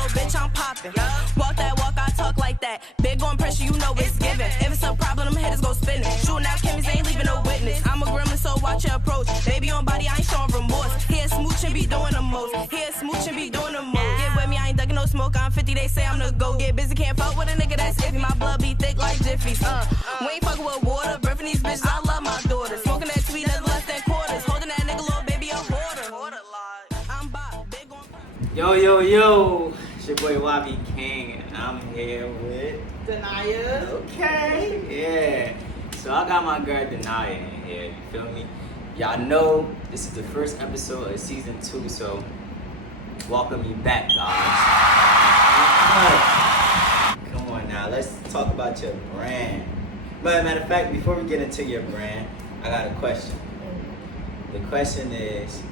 little bitch, I'm popping. Walk that walk, I talk like that. Big on pressure, you know it's given. If it's a problem, them hitters go spinning. Shooting out Kimmy's ain't leaving no witness. I'm a gremlin, so watch your approach. Baby on body, I ain't showing remorse. Here smooching be doing the most. Here smooching be doing the most. Get with me, I ain't ducking no smoke. I'm 50, they say I'm the go. Get busy, can't fuck with a nigga that's iffy. My blood be thick like Jiffy's. We ain't fucking with water. Birthing these bitches, I love my daughter. Smoking that sweet, that's less than quarters. Holding that nigga, little baby, a hoarder. I'm Bob, big on. Yo, it's your boy Wabi King, and I'm here with Denaya. Okay, yeah. So I got my girl Denaya in here, you feel me? Y'all know this is the first episode of season 2, so welcome you back, guys. Come on now, let's talk about your brand. But matter of fact, before we get into your brand, I got a question. The question is,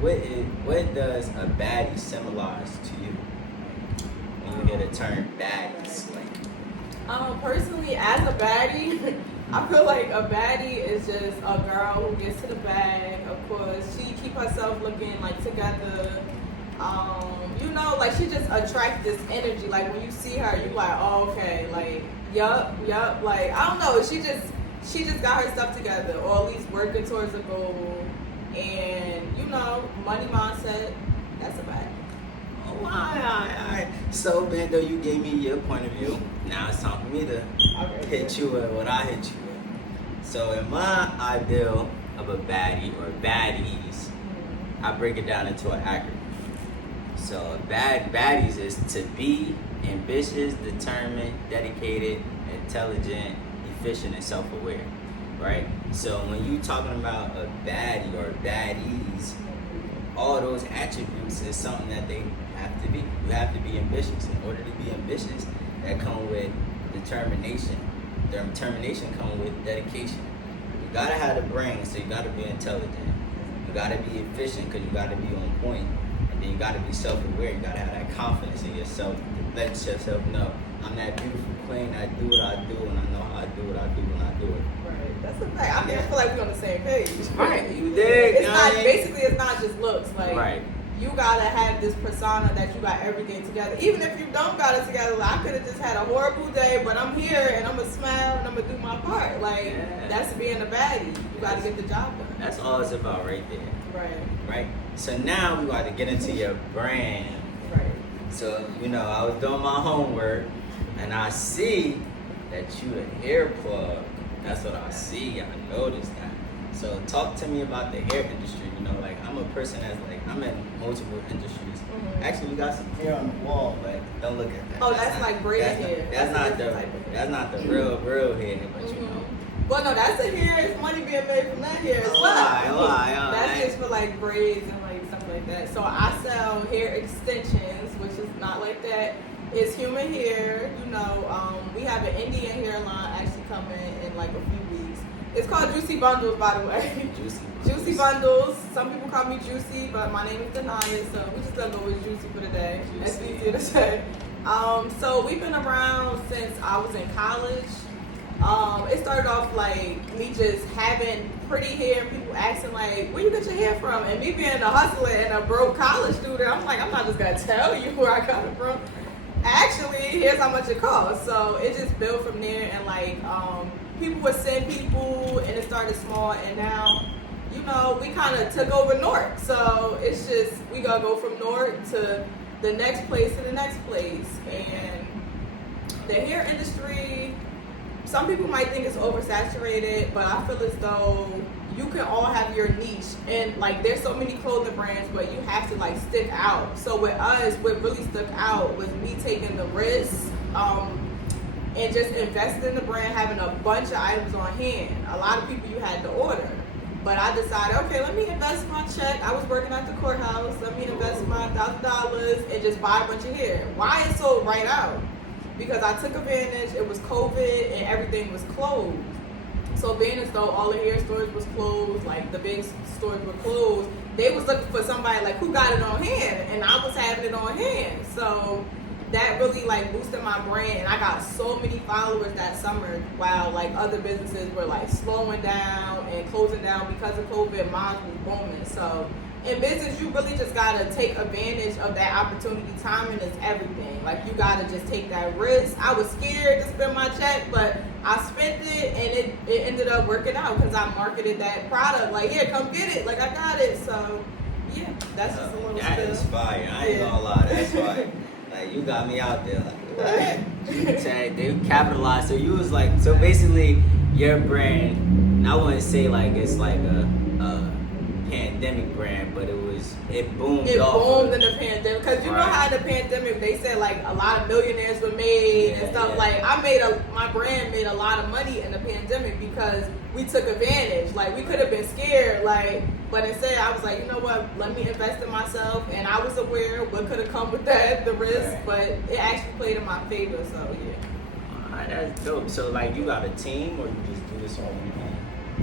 what does a baddie symbolize to you when you hear the term baddies? Personally, as a baddie, I feel like a baddie is just a girl who gets to the bag. Of course, she keep herself looking like together. Like she just attracts this energy. Like when you see her, you like, oh, okay, like, yup. Like I don't know, she just got her stuff together, or at least working towards a goal. And money mindset, that's a bad. Oh, all right. So, Bando, you gave me your point of view. Now it's time for me to hit you with what I hit you with. So, in my ideal of a baddie or baddies, I break it down into an acronym. So, baddies is to be ambitious, determined, dedicated, intelligent, efficient, and self-aware. Right? So when you talking about a baddie or baddies, all those attributes is something that they have to be. You have to be ambitious. In order to be ambitious, that comes with determination. The determination comes with dedication. You gotta have the brain, so you gotta be intelligent. You gotta be efficient, because you gotta be on point. And then you gotta be self-aware. You gotta have that confidence in yourself to let yourself know, I'm that beautiful queen, I do what I do, and I know how I do what I do when I do it. Right, that's a fact. I feel like we're on the same page. Right, you dig? It's not, basically, it's not just looks. Like, right. You gotta have this persona that you got everything together. Even if you don't got it together, like I could have just had a horrible day, but I'm here and I'm gonna smile and I'm gonna do my part. Like, that's being a baddie. You gotta get the job done. That's all it's about right there. Right. So now we got to get into your brand. Right. So, I was doing my homework and I see that you the hair plug. That's what I see. I noticed that. So talk to me about the hair industry. I'm a person that's I'm in multiple industries. Mm-hmm. Actually, we got some hair on the wall, but don't look at that. Oh, that's like braided hair. That's not the real hair, but Well, no, that's a hair. It's money being made from that hair as well. That's just for like braids and like stuff like that. So I sell hair extensions, which is not like that. It's human hair. We have an Indian hairline actually coming in like a few weeks. It's called Juicy Bundles, by the way. Juicy Bundles. Some people call me Juicy, but my name is Denaya, so we just gonna go with Juicy for the day. That's easier to say. So we've been around since I was in college. It started off like me just having pretty hair, people asking like, where you get your hair from? And me being a hustler and a broke college student, I'm like, I'm not just gonna tell you where I got it from. Actually, here's how much it costs. So it just built from there, and like people would send people, and it started small, and now we kind of took over North. So it's just we gotta go from North to the next place to the next place. And the hair industry, some people might think it's oversaturated, but I feel as though you can all have your niche. And like there's so many clothing brands, but you have to like stick out. So with us, what really stuck out was me taking the risk and just investing in the brand, having a bunch of items on hand. A lot of people you had to order. But I decided, okay, let me invest my check. I was working at the courthouse. Let me invest my $1,000 and just buy a bunch of hair. Why it sold right out? Because I took advantage. It was COVID and everything was closed. So being as though all the hair stores was closed, like the big stores were closed, they was looking for somebody like who got it on hand, and I was having it on hand. So that really like boosted my brand, and I got so many followers that summer while like other businesses were like slowing down and closing down because of COVID. Mine was booming. So in business, you really just gotta take advantage of that opportunity. Timing is everything. Like, you gotta just take that risk. I was scared to spend my check, but I spent it, and it ended up working out because I marketed that product. Like, yeah, come get it. Like, I got it. So, yeah, that's just a little that spill. is fire. I ain't gonna lie, that's fire. Like, you got me out there. Like, they capitalized. So you was like, so basically, your brand. I wouldn't say like it's like a pandemic brand, but it boomed. It boomed in the pandemic because you know how in the pandemic they said like a lot of millionaires were made and stuff. Like, my brand made a lot of money in the pandemic because we took advantage. Like, we could have been scared, like, but instead I was like, you know what? Let me invest in myself, and I was aware what could have come with that, the risk, but it actually played in my favor. So yeah. Alright, that's dope. So like, you got a team, or you just do this all on your own?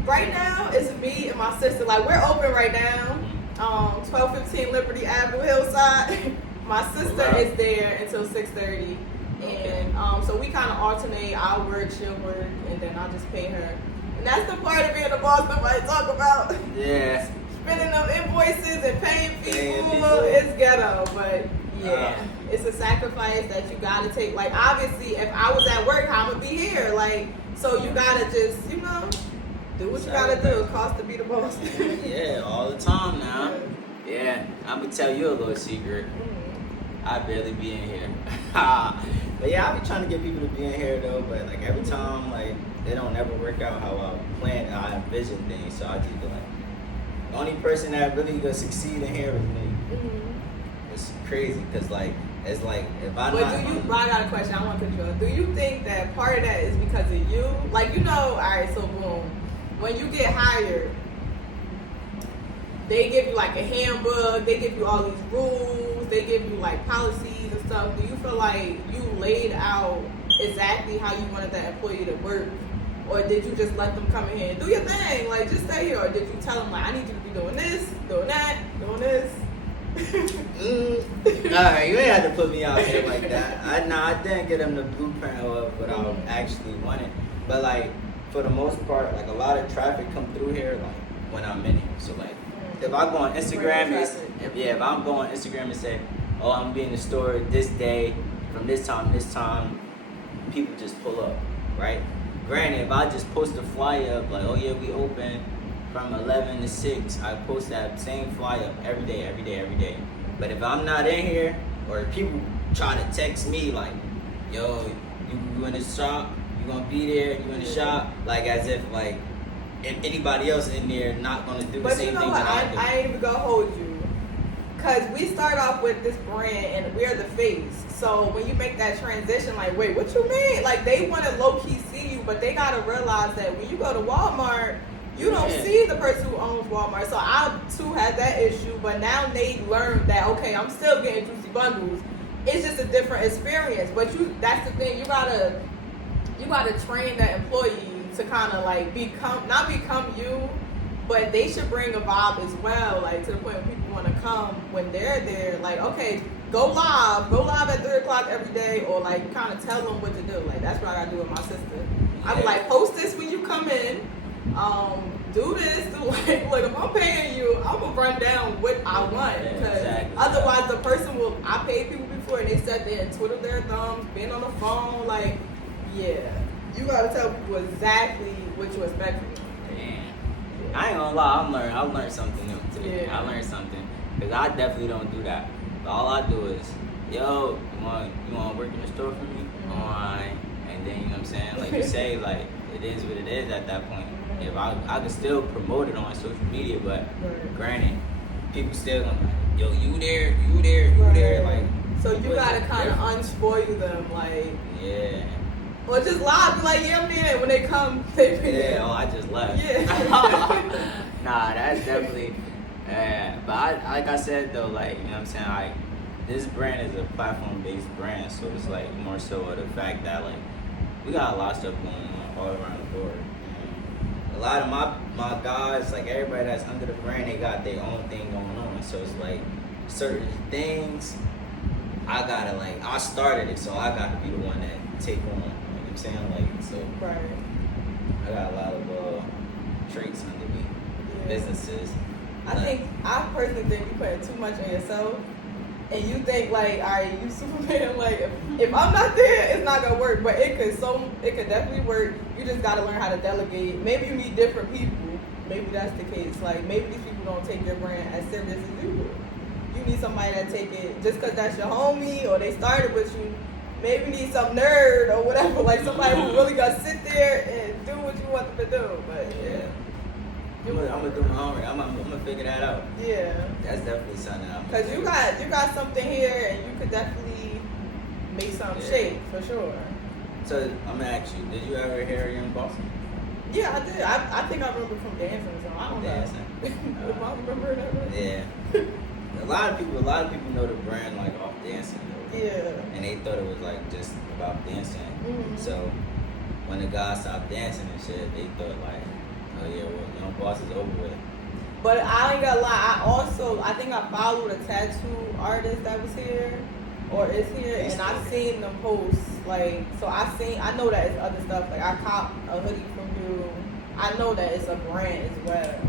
Right now, it's me and my sister. Like, we're open right now. 1215 Liberty Avenue, Hillside. My sister is there until 6:30, and so we kind of alternate. I'll work, she'll work, and then I'll just pay her. And that's the part of being a boss nobody talk about. Yeah. Spending them invoices and paying people. It's ghetto, but yeah, it's a sacrifice that you gotta take. Like, obviously, if I was at work, I'm gonna be here. Like, so you gotta just, do what you gotta do. It costs to be the boss. Yeah, all the time now. Yeah, I'm gonna tell you a little secret. I barely be in here. But yeah, I be trying to get people to be in here though. But like, every time, like, they don't ever work out how I plan, I envision things. So I just be like, the only person that really gonna succeed in here is me. It's crazy because like, it's like, if I. But I got a question. I want to control. Do you think that part of that is because of you? Like, all right, so boom. When you get hired, they give you like a handbook, they give you all these rules, they give you like policies and stuff. Do you feel like you laid out exactly how you wanted that employee to work? Or did you just let them come in here and do your thing? Like, just stay here. Or did you tell them, like, I need you to be doing this, doing that, doing this? Alright, you ain't had to put me out here like that. I didn't get them the blueprint of what I actually wanted. But like, for the most part, like, a lot of traffic come through here like when I'm in here. So like, if I go on Instagram, if I'm going on Instagram and say, oh, I'm gonna be in the store this day from this time to this time, people just pull up, right? Granted, if I just post a flyer up like, oh yeah, we open from 11 to 6, I post that same flyer up every day. But if I'm not in here, or if people try to text me like, yo, you in the shop? You gonna be there? You in the shop? Like, as if like, if anybody else in there not gonna do the same thing that I do. I ain't even gonna hold you, cause we start off with this brand and we're the face. So when you make that transition, like, wait, what you mean? Like, they want to low key see you, but they gotta realize that when you go to Walmart, you don't see the person who owns Walmart. So I too had that issue, but now they learned that, okay, I'm still getting juicy bundles. It's just a different experience. But that's the thing, you gotta train that employee to kind of like not become you, but they should bring a vibe as well, like, to the point where people want to come when they're there. Like, okay, go live at 3:00 every day, or like kind of tell them what to do. Like, that's what I gotta do with my sister. I be like, post this when you come in, do this, look, if I'm paying you, I'm gonna run down what I want, because otherwise the person will. I paid people before and they sat there and twiddled their thumbs, being on the phone, like. Yeah, you gotta tell people exactly what you expect from them. Damn. I ain't gonna lie, I learned something new today. I learned something, because I definitely don't do that. But all I do is, yo, you want to work in the store for me? Alright. And then, you know what I'm saying? Like you say, like, it is what it is at that point. If I can still promote it on social media, but granted, people still gonna like, yo, you there, like. So you gotta kind of unspoil them, like. Yeah. Or just lie, be like, yeah, I'm in. When they come, they be there. Yeah, I just left. Yeah. Nah, that's definitely. But like I said though, like, you know what I'm saying, like, this brand is a platform-based brand, so it's like more so of the fact that like we got a lot of stuff going on all around the board. A lot of my guys, like everybody that's under the brand, they got their own thing going on. So it's like certain things I gotta like. I started it, so I gotta be the one that take on. I'm saying, like, so I got a lot of traits under me, businesses, I personally think you putting too much on yourself, and you think like, all right, you Superman. Like, if I'm not there, it's not gonna work. But it could definitely work. You just gotta learn how to delegate. Maybe you need different people. Maybe that's the case. Like, maybe these people don't take your brand as serious as you do. You need somebody that take it just because that's your homie or they started with you. Maybe you need some nerd or whatever, like somebody who really gonna sit there and do what you want them to do. But yeah. I'm gonna do my homework. I'm gonna figure that out. Yeah. That's definitely something. Cause you got something here, and you could definitely make something shake for sure. So I'm gonna ask you, did you ever hear Young Bossy? Yeah, I did. I think I remember from dancing or something. I don't know. If I remember that right. Yeah. A lot of people know the brand like off dancing. Though. Yeah. And they thought it was like just about dancing. Mm-hmm. So when the guys stopped dancing and shit, they thought like, oh yeah, well, Young Boss is over with. But I ain't gonna lie, I think I followed a tattoo artist that was here or is here, and I seen them post, like, so I know that it's other stuff, like I cop a hoodie from you, I know that it's a brand as well.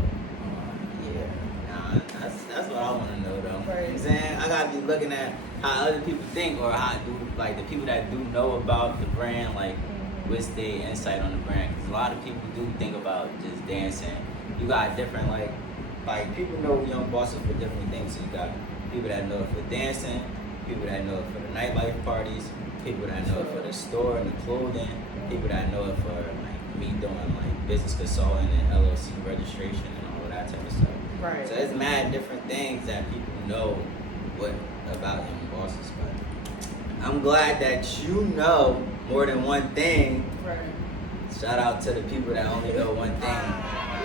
Yeah. Nah, that's what I want to know though. Right. You know what I'm saying? I gotta be looking at how other people think or how like the people that do know about the brand, like what's their insight on the brand, because a lot of people do think about just dancing. You got different like people know Young Bosses for different things. So you got people that know it for dancing, people that know it for the nightlife parties, people that know it for the store and the clothing, people that know it for like me doing like business consulting and LLC registration and all of that type of stuff. Right. So it's mad different things that people know about Young Bosses. But I'm glad that you know more than one thing. Right. Shout out to the people that only know one thing.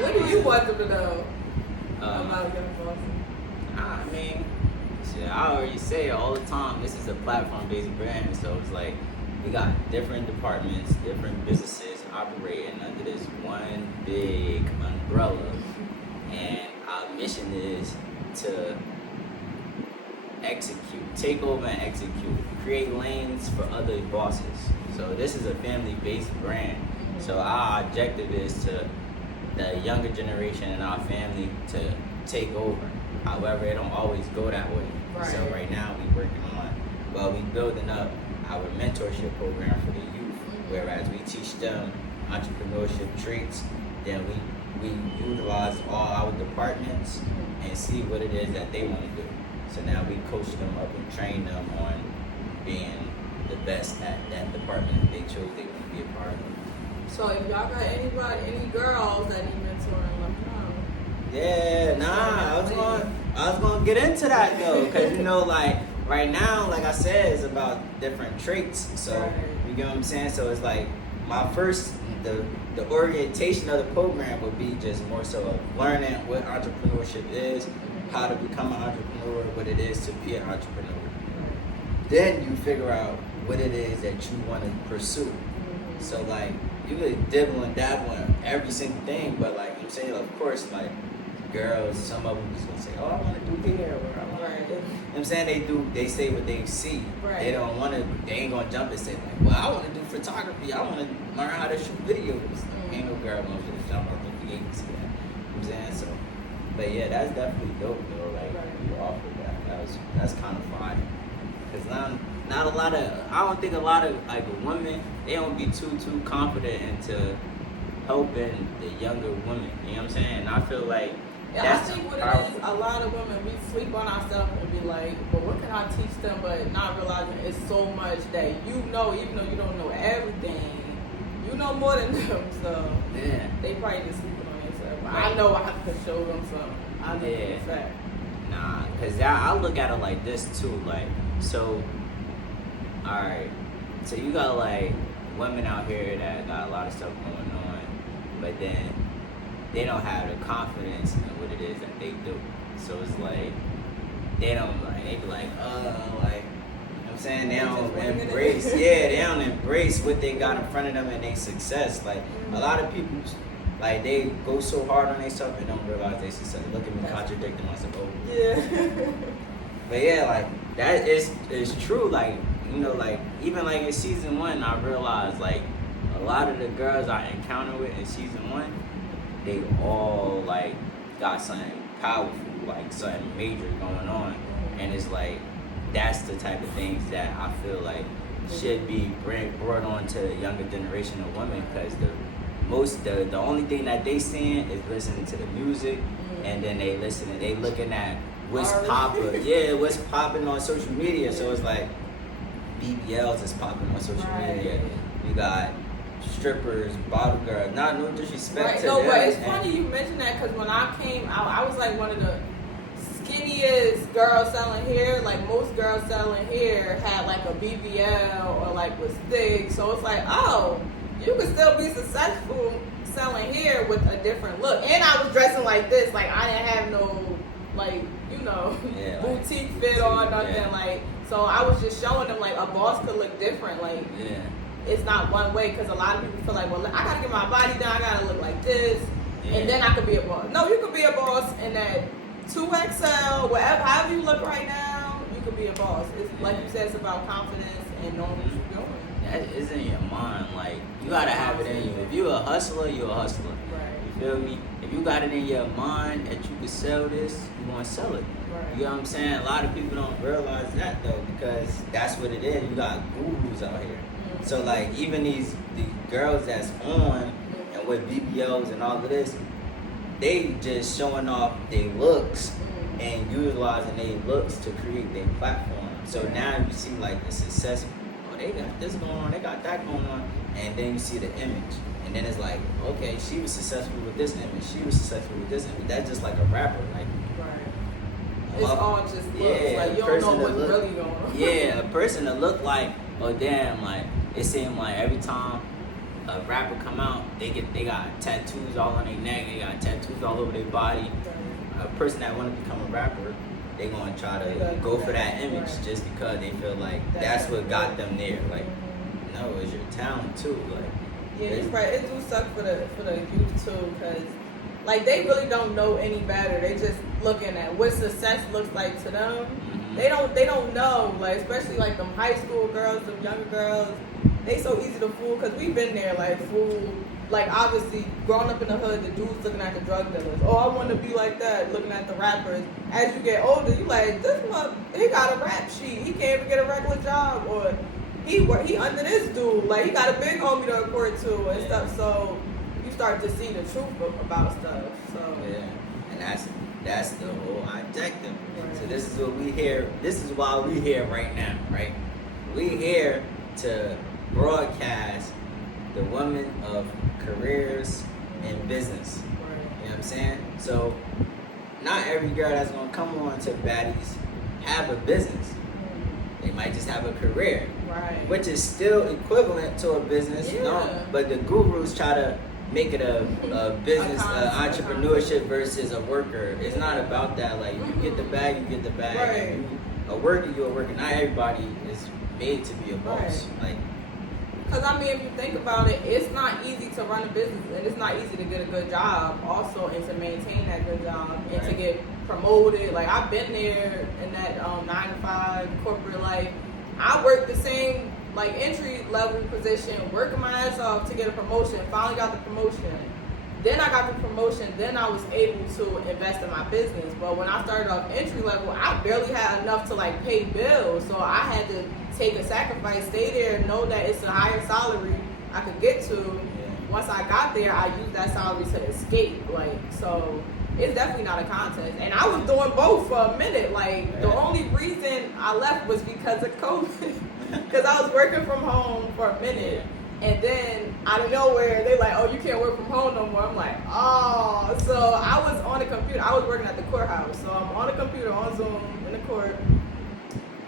What do you want them to know about Young Bosses? I mean, shit, I already say it all the time. This is a platform-based brand, so it's like we got different departments, different businesses operating under this one big umbrella, and our mission is to take over and execute, create lanes for other bosses. So this is a family-based brand. So our objective is to the younger generation in our family to take over. However, it don't always go that way. Right. So right now we building up our mentorship program for the youth, whereas we teach them entrepreneurship traits, then we utilize all our departments and see what it is that they want to do. So now we coach them up and train them on being the best at that department that they chose they want to be a part of. So if y'all got any girls that need mentoring, let me know. Yeah, I was gonna get into that though, cause you know, like right now, like I said, it's about different traits. So you get what I'm saying. So it's like the orientation of the program would be just more so of learning what entrepreneurship is, how to become an entrepreneur, what it is to be an entrepreneur. Then you figure out what it is that you want to pursue. So like you could dibble and dabble in every single thing, but like I'm saying, of course, like girls, some of them just gonna say, oh, I want to do hair, or I want to do. You know what I'm saying? They say what they see. Right. They ain't gonna jump and say like, well, I want to do photography. I want to learn how to shoot videos. Ain't no girl gonna just jump out the gate and see that. You know what I'm saying? So, but yeah, that's definitely dope though. Like you offered that. That's kind of fire. Cause not a lot of, I don't think a lot of like women, they don't be too confident into helping the younger women. You know what I'm saying? And I feel like that's I think what powerful. it is, a lot of women, we sleep on ourselves and be like, well, what can I teach them? But not realizing it's so much that you know, even though you don't know everything, you know more than them. So Yeah. they probably just sleeping on themselves. Right. I know I could show them something. I know for a fact. Nah, cause I look at it like this too. Like, so, all right, so you got like women out here that got a lot of stuff going on, but then they don't have the confidence in what it is that they do. So it's like they don't like, they be like, like, you know what I'm saying? They don't embrace, they don't embrace what they got in front of them and their success. Like a lot of people, like they go so hard on themselves and don't realize they success. Look at me contradicting myself. Yeah. But yeah, like that is true. Like, you know, like even like in season 1, I realized like a lot of the girls I encountered with in season 1, they all like got something powerful, like something major going on, and it's like that's the type of things that I feel like should be brought on to the younger generation of women, because the only thing that they seeing is listening to the music, and then they looking at what's popping, what's popping on social media. So it's like BBLs is popping on social media. You got strippers, bottle girls. Not no disrespect to them. But it's funny you mentioned that, because when I came out, I was like one of the skinniest girls selling hair. Like most girls selling hair had like a BBL or like was thick. So it's like, oh, you can still be successful selling hair with a different look. And I was dressing like this. Like I didn't have no like, boutique fit on, nothing like. So I was just showing them like a boss could look different. Like it's not one way, because a lot of people feel like, well, I gotta get my body done. I gotta look like this, and then I could be a boss. No, you could be a boss in that 2XL, whatever, however you look right now, you could be a boss. It's like you said, it's about confidence and knowing what you're doing. That is in your mind. Like you gotta have it in you. If you're a hustler, you're a hustler. Right. You feel me? If you got it in your mind that you could sell this, you want to sell it. Right. You know what I'm saying? A lot of people don't realize that though, because that's what it is. You got gurus out here. So like even the girls that's on and with BBLs and all of this, they just showing off their looks and utilizing their looks to create their platform. So now you see like the success. Oh, they got this going on, they got that going on, and then you see the image, and then it's like, okay, she was successful with this image, she was successful with this image. That's just like a rapper, like. It's all just looks. Like you don't know what's really going on. Yeah, a person to look like, oh damn, like it seemed like every time a rapper come out, they got tattoos all on their neck, they got tattoos all over their body. A person that want to become a rapper, they gonna try to go for that image just because they feel like that's what got them there. Like, no, it's your talent too. Like, it's right. It do suck for the youth too, because like they really don't know any better. They just looking at what success looks like to them. They don't know, like especially like them high school girls, them younger girls. They so easy to fool, because we've been there, like fool. Like obviously growing up in the hood, the dudes looking at the drug dealers. Oh, I want to be like that. Looking at the rappers. As you get older, you like, he got a rap sheet. He can't even get a regular job, or he under this dude. Like he got a big homie to report to and stuff. So you start to see the truth about stuff. So and that's the whole objective. Right. So this is what we here. This is why we here right now, right? We here to broadcast the women of careers and business. Right. You know what I'm saying? So not every girl that's gonna come on to Baddies have a business. They might just have a career, right? Which is still equivalent to a business. But the gurus try to make it a business, entrepreneurship versus a worker. It's not about that. Like you get the bag, you get the bag. Right. A worker, you're a worker. Not everybody is made to be a boss. Right. Because I mean, if you think about it, it's not easy to run a business, and it's not easy to get a good job also, and to maintain that good job, and to get promoted. Like I've been there in that 9-to-5 corporate life. I worked the same like entry level position, working my ass off to get a promotion. Finally got the promotion. Then I got the promotion. Then I was able to invest in my business. But when I started off entry level, I barely had enough to like pay bills. So I had to take a sacrifice, stay there, know that it's a higher salary I could get to. Once I got there, I used that salary to escape. Like, so it's definitely not a contest. And I was doing both for a minute. Like, the only reason I left was because of COVID. Because I was working from home for a minute. And then out of nowhere, they like, oh, you can't work from home no more. I'm like, oh. So I was on the computer. I was working at the courthouse. So I'm on the computer, on Zoom, in the court.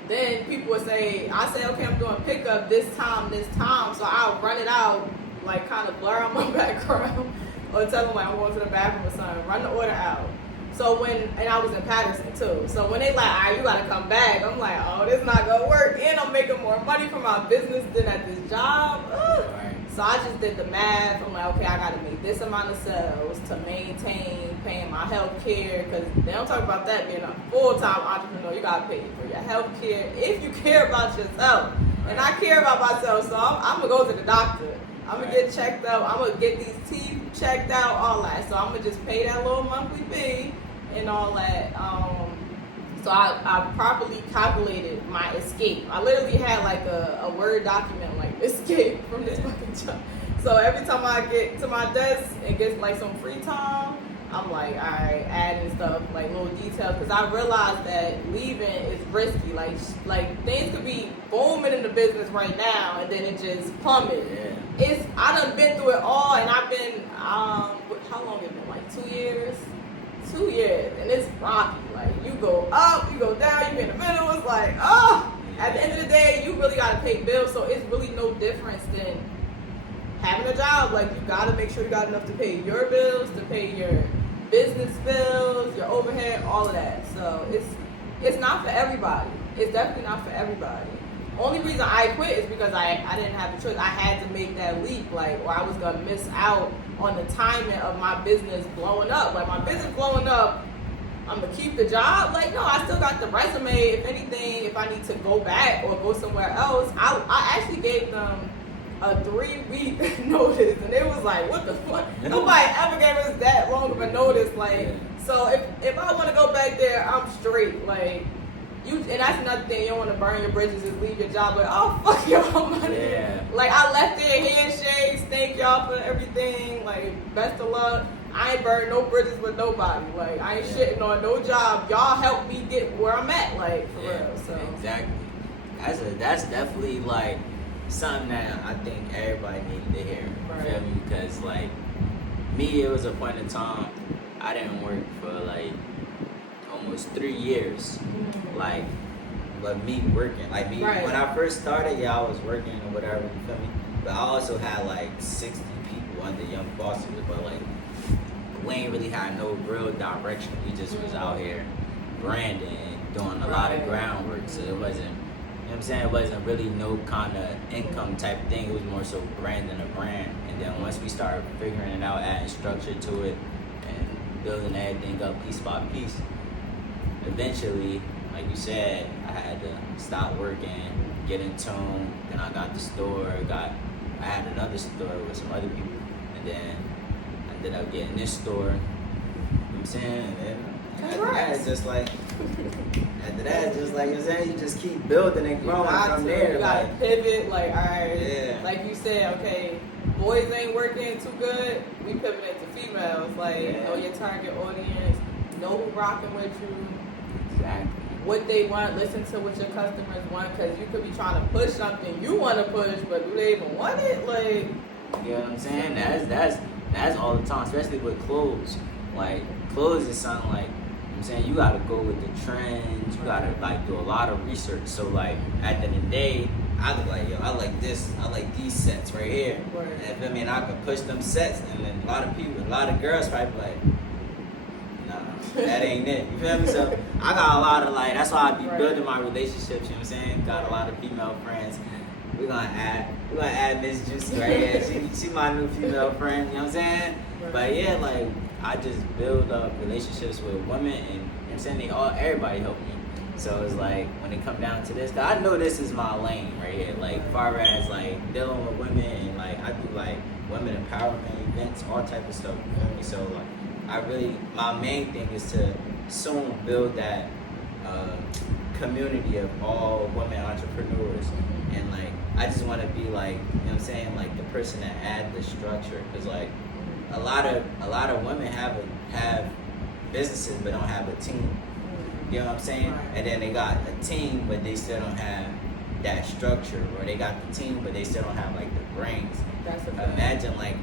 Then people would say, I say, okay, I'm doing pickup this time. So I'll run it out, like kind of blur on my background. Or tell them like I'm going to the bathroom or something. Run the order out. So and I was in Patterson too. So when they like, all right, you got to come back. I'm like, oh, this not going to work. And I'm making more money from my business than at this job. So I just did the math. I'm like, okay, I got to make this amount of sales to maintain paying my health care. Because they don't talk about that being a full-time entrepreneur. You got to pay for your health care if you care about yourself. And I care about myself. So I'm going to go to the doctor. I'm going to get checked out. I'm going to get these teeth checked out, all that. So I'm going to just pay that little monthly fee and all that. So I properly calculated my escape. I literally had like a Word document like escape from this fucking job. So every time I get to my desk and get like some free time, I'm like, all right, adding stuff, like little details, because I realized that leaving is risky. Like things could be booming in the business right now, and then it just plummet. Yeah. I done been through it all, and I've been, how long has it been? Like 2 years? 2 years, and it's rocky. Like you go up, you go down, you in the middle. It's like, at the end of the day, you really gotta pay bills. So it's really no difference than having a job. Like you gotta make sure you got enough to pay your bills, to pay your business bills, your overhead, all of that. So it's not for everybody. It's definitely not for everybody. Only reason I quit is because I didn't have a choice. I had to make that leap, like, or I was gonna miss out on the timing of my business blowing up. Like my business blowing up, I'm gonna keep the job. Like no, I still got the resume. If anything, if I need to go back or go somewhere else, I actually gave them a 3-week notice, and it was like, what the fuck? Nobody ever gave us that long of a notice. Like, so if I want to go back there, I'm straight. Like, and that's another thing, you don't want to burn your bridges, just leave your job. Like, oh fuck y'all money. Yeah. Like I left there, handshakes, thank y'all for everything. Like, best of luck. I ain't burned no bridges with nobody. Like, I ain't shitting on no job. Y'all helped me get where I'm at. Like, for real. So exactly. That's definitely like something that I think everybody needed to hear. Right. Feel me? Because like me, it was a point in time I didn't work for like almost 3 years. Like, but me working, like me Right. when I first started, I was working or whatever. You feel me? But I also had like 60 people under young bosses, but like we ain't really had no real direction. We just was out here branding and doing a lot of groundwork. So it wasn't. You know what I'm saying? It wasn't really no kind of income type thing. It was more so branding a brand. And then once we started figuring it out, adding structure to it, and building everything up piece by piece, eventually, like you said, I had to stop working, get in tune. Then I got the store. I had another store with some other people, and then I ended up getting this store. You know what I'm saying? And then after that, it's just like. After that, just like you're saying, you just keep building and growing from there. You gotta pivot, like, all right, Yeah. like you said, okay, boys ain't working too good, we pivot into females. Like, know your target audience, know who rocking with you, Exactly. what they want, listen to what your customers want, because you could be trying to push something you want to push, but do they even want it? Like, you know what I'm saying? That's all the time, especially with clothes. Like, clothes is something like, I'm saying, you gotta go with the trends. You gotta like do a lot of research. So like at the end of the day, I was like, yo, I like this. I like these sets right here. Right. And I mean, I could push them sets, and then a lot of girls probably like, nah, that ain't it. You feel me? So I got a lot of like. That's why I be building my relationships. You know what I'm saying? Got a lot of female friends. We're gonna add Miss Juicy right here. She my new female friend. You know what I'm saying? Right. But yeah, like. I just build up relationships with women, and you know what I'm saying, everybody help me. So it's like when it come down to this, I know this is my lane right here. Like far as like dealing with women, and like I do like women empowerment events, all type of stuff. You feel me? So like my main thing is to soon build that community of all women entrepreneurs, and like I just want to be like, you know what I'm saying, like the person that add the structure, because like. A lot of women have businesses but don't have a team. You know what I'm saying? Right. And then they got a team but they still don't have that structure, or they got the team but they still don't have like the brains. Imagine like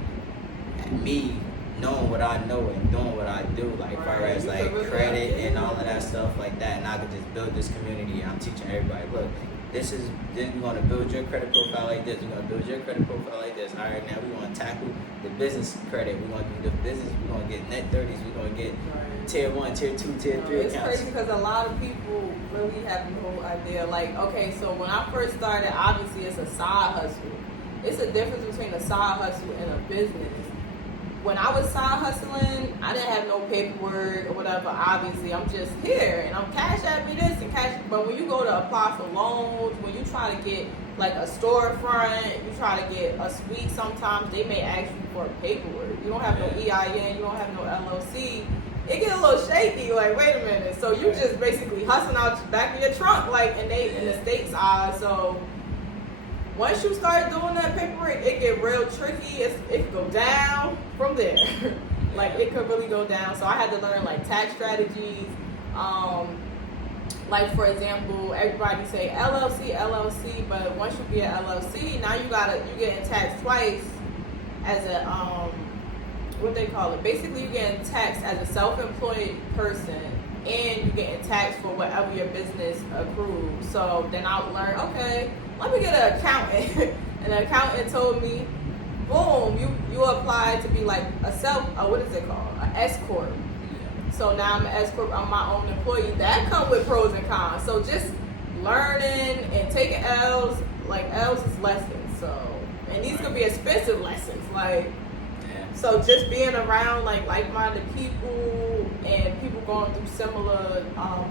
me knowing what I know and doing what I do, like as far as like credit and all of that stuff like that, and I could just build this community. And I'm teaching everybody, look, then we're gonna build your credit profile like this. We're gonna build your credit profile like this. All right, now we're gonna tackle the business credit. We're gonna do the business. We're gonna get net 30s. We're gonna get tier 1, tier 2, tier 3 it's accounts. crazy because a lot of people really have no idea. Like, okay, so when I first started, obviously it's a side hustle. It's a difference between a side hustle and a business. When I was side hustling, I didn't have no paperwork or whatever. Obviously, I'm just here and I'm cash at me this and cash. But when you go to apply for loans, when you try to get like a storefront, you try to get a suite, sometimes they may ask you for paperwork. You don't have no EIN, you don't have no LLC. it get a little shaky. Like, wait a minute. So you just basically hustling out the back of your trunk, like, in the state's eyes. So once you start doing that paperwork, it get real tricky. It can go down from there. Like, it could really go down. So I had to learn, like, tax strategies. Like, for example, everybody say LLC, but once you be an LLC, now you getting taxed twice as a, what they call it. Basically, you're getting taxed as a self-employed person, and you're getting taxed for whatever your business accrues. So then I'll learn, okay, let me get an accountant. And the accountant told me, boom, you applied to be like what is it called? An S corp. So now I'm an S corp. I'm my own employee. That comes with pros and cons. So just learning and taking L's, like L's is lessons. So, and these could be expensive lessons. Like, so just being around like like-minded people and people going through similar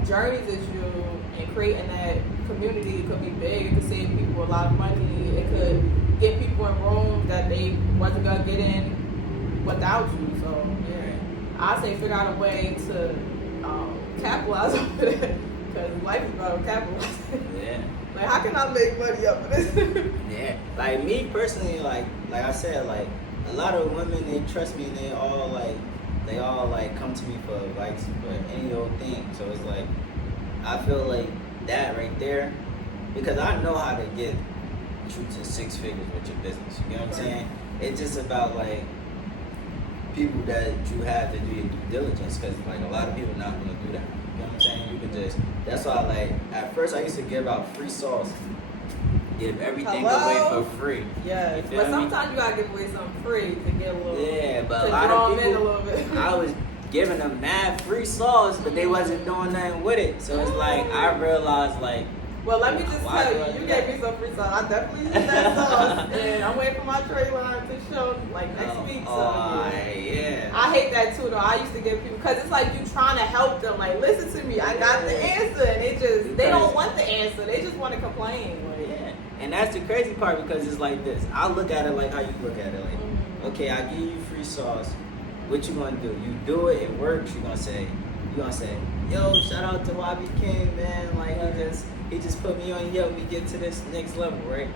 journeys as you and creating that community, it could be big. It could save people a lot of money. It could get people in rooms that they wasn't gonna get in without you. So yeah, I say figure out a way to capitalize on it, because life is about capitalizing. Yeah. Like, how can I make money up of this? Yeah. Like me personally, like I said, like a lot of women, they trust me, and they all come to me for advice for any old thing. So it's like, I feel like that right there, because I know how to get you to 6 figures with your business. You know what I'm saying? It's just about like people that you have to do your due diligence, because like a lot of people not gonna do that. You know what I'm saying? You can just, that's why like at first I used to give out free sauce. Give everything away for free. Yeah, but sometimes you gotta give away something free to get a little. Yeah, but a lot of people, I was giving them mad free sauce, but they wasn't doing nothing with it. So it's like I realized, like, well, let me just tell you, you gave me some free sauce. I definitely use that sauce, and I'm waiting for my trade line to show like next week. So yeah. I hate that too, though. I used to give people, because it's like you trying to help them. Like, listen to me, I got the answer, and they don't want the answer. They just want to complain. Like, yeah. And that's the crazy part, because it's like this. I look at it like how you look at it. Like, okay, I give you free sauce. What you gonna do? You do it, it works. You gonna say, yo, shout out to YB King, man. Like he just put me on, me get to this next level, right?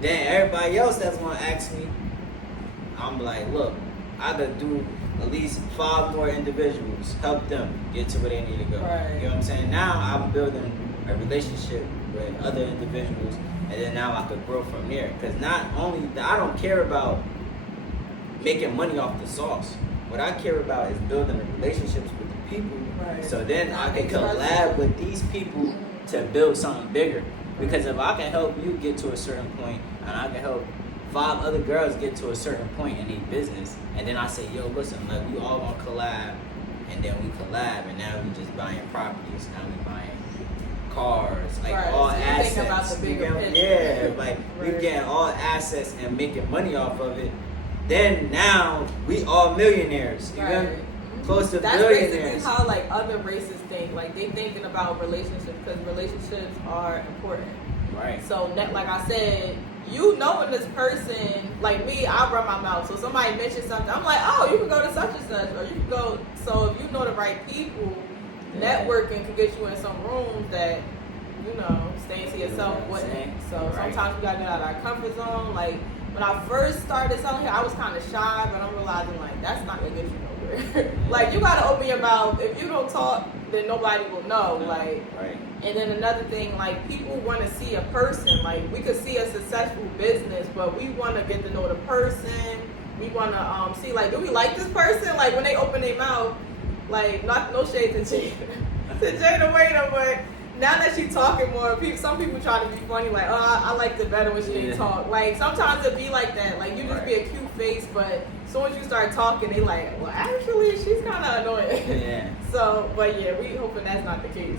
Then everybody else that's gonna ask me, I'm like, look, I gotta do at least 5 more individuals, help them get to where they need to go. Right. You know what I'm saying? Now I'm building a relationship with other individuals, and then now I could grow from there. Because not only, I don't care about making money off the sauce. What I care about is building the relationships with the people. Right. So then I can collab with these people to build something bigger. Because if I can help you get to a certain point, and I can help 5 other girls get to a certain point in their business, and then I say, yo, listen, like, we all gonna collab, and then we collab, and now we just buying properties, now we buying cars, like all assets. About the bigger picture. Yeah, like we getting all assets and making money off of it. Then now we all millionaires. You know? Close to billionaires. That's basically how like other races think. Like they thinking about relationships, because relationships are important. Right. So like I said, you knowing this person, like me, I run my mouth. So somebody mentions something, I'm like, oh, you can go to such and such, or you can go. So if you know the right people, networking can get you in some rooms that, you know, staying to yourself wouldn't. So sometimes we gotta get out of our comfort zone. Like when I first started selling here, I was kind of shy, but I'm realizing like that's not gonna get you nowhere. Like you gotta open your mouth. If you don't talk, then nobody will know. Like, and then another thing, like people want to see a person. Like we could see a successful business, but we want to get to know the person. We want to see, like, do we like this person? Like when they open their mouth, like no shade to Jada Waiter, but now that she's talking more, some people try to be funny, like, oh, I liked it better when she didn't talk. Like sometimes it be like that. Like you just be a cute face, but as soon as you start talking, they like, well, actually, she's kind of annoying. Yeah. So, but yeah, we hoping that's not the case.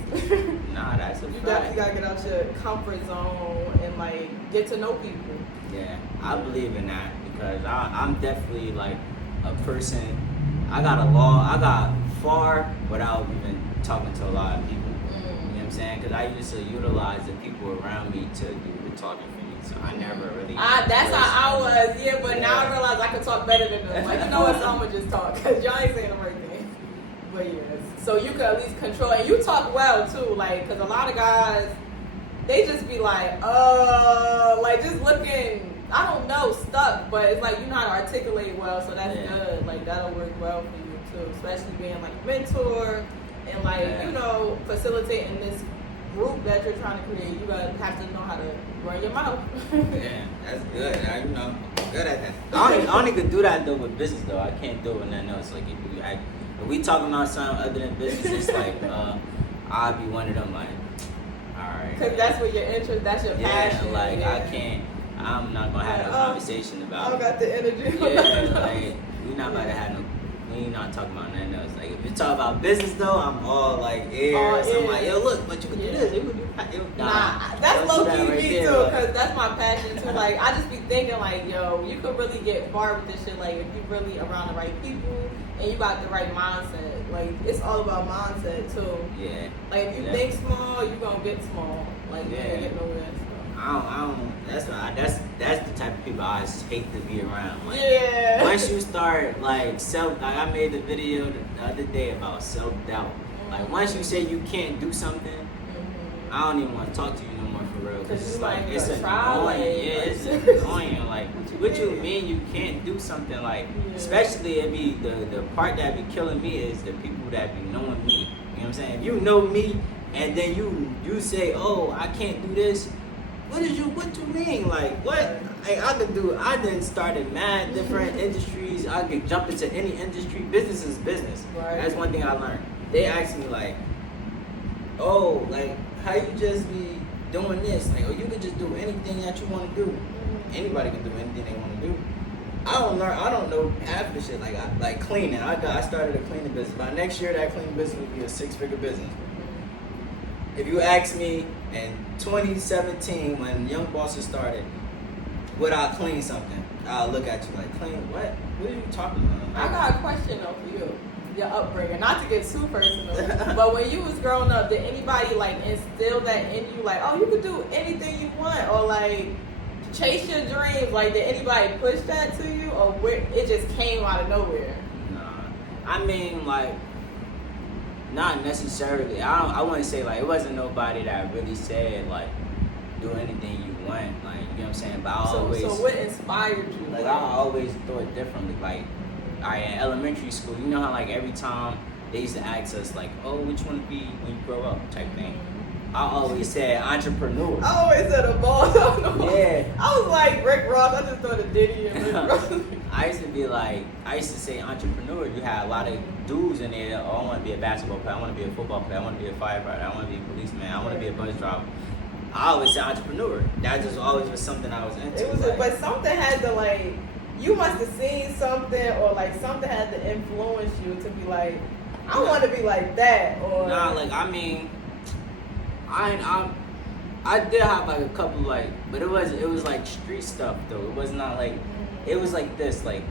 Nah, that's a fact. You definitely gotta get out your comfort zone and like get to know people. Yeah, I believe in that, because I'm definitely like a person. I got far without even talking to a lot of people. You know what I'm saying? Because I used to utilize the people around me to do the talking for me. So I never really. That's how I was, but now I realize I can talk better than them. Like, you know what? So I'm gonna just talk, because y'all ain't saying the right thing. But yes, so you can at least control, and you talk well too, like, because a lot of guys, they just be like just looking, I don't know, stuck, but it's like you know how to articulate well, so that's good. Like, that'll work well for you too, especially being like a mentor and like, you know, facilitating this group that you're trying to create. You gotta have to know how to run your mouth. Yeah, that's good. You know, I'm good at that. I only could do that though with business though. I can't do it with nothing else. Like if we talking about something other than business, it's like I'll be one of them like, all right. Because that's what your interest, that's your passion. Yeah, like I'm not gonna have no conversation about. I don't got the energy. Yeah, like we ain't not talking about nothing else. Like if you talk about business though, I'm all like I'm like, yo, look, but you can do this, you can do that. Nah, that's low key right me too, because that's my passion too. Like, I just be thinking like, yo, you could really get far with this shit. Like, if you really around the right people and you got the right mindset. Like, it's all about mindset too. Yeah. Like, if you think small, you gonna get small. Like, you ain't gonna get nowhere. So. I don't. That's the type of people I just hate to be around. Like, once you start like I made a video the other day about self-doubt. Like, once you say you can't do something, I don't even want to talk to you no more for real. Cause it's like it's annoying. It's annoying. Like, what you mean you can't do something? Like, especially it be the part that be killing me is the people that be knowing me. You know what I'm saying? If you know me and then you say, oh, I can't do this. What you mean? Like, what? I done started mad different industries. I could jump into any industry. Business is business. Right. That's one thing I learned. They asked me like, oh, like, how you just be doing this? Like, oh, you could just do anything that you want to do. Anybody can do anything they want to do. I don't know half the shit. Like cleaning. I started a cleaning business. By next year, that cleaning business will be a 6-figure business. If you ask me in 2017 when Young Bosses started, would I clean something? I'll look at you like, clean what? What are you talking about? I got a question though for you. Your upbringing, not to get too personal, but when you was growing up, did anybody like instill that in you, like, oh, you could do anything you want, or like chase your dreams? Like, did anybody push that to you, or where it just came out of nowhere? Nah, I mean, like, not necessarily. I wouldn't say like it wasn't nobody that really said like do anything you want. Like, you know what I'm saying? But So what inspired you? Like, I always thought differently. Like, in elementary school, you know how like every time they used to ask us like, oh, what you want to be when you grow up type thing. I always said entrepreneur. I always said a boss. Yeah. I was like Rick Ross. I just thought of Diddy and Rick Ross. I used to say entrepreneur. You had a lot of dudes in there. Oh, I want to be a basketball player. I want to be a football player. I want to be a firefighter. I want to be a policeman. I want to be a bus driver. I always said entrepreneur. That just always was something I was into. It was, but something had to like. You must have seen something, or like something had to influence you to be like, I want to be like that. Or nah, like, I mean, I did have like a couple like, but it was like street stuff though. It was not like, it was like this. Like,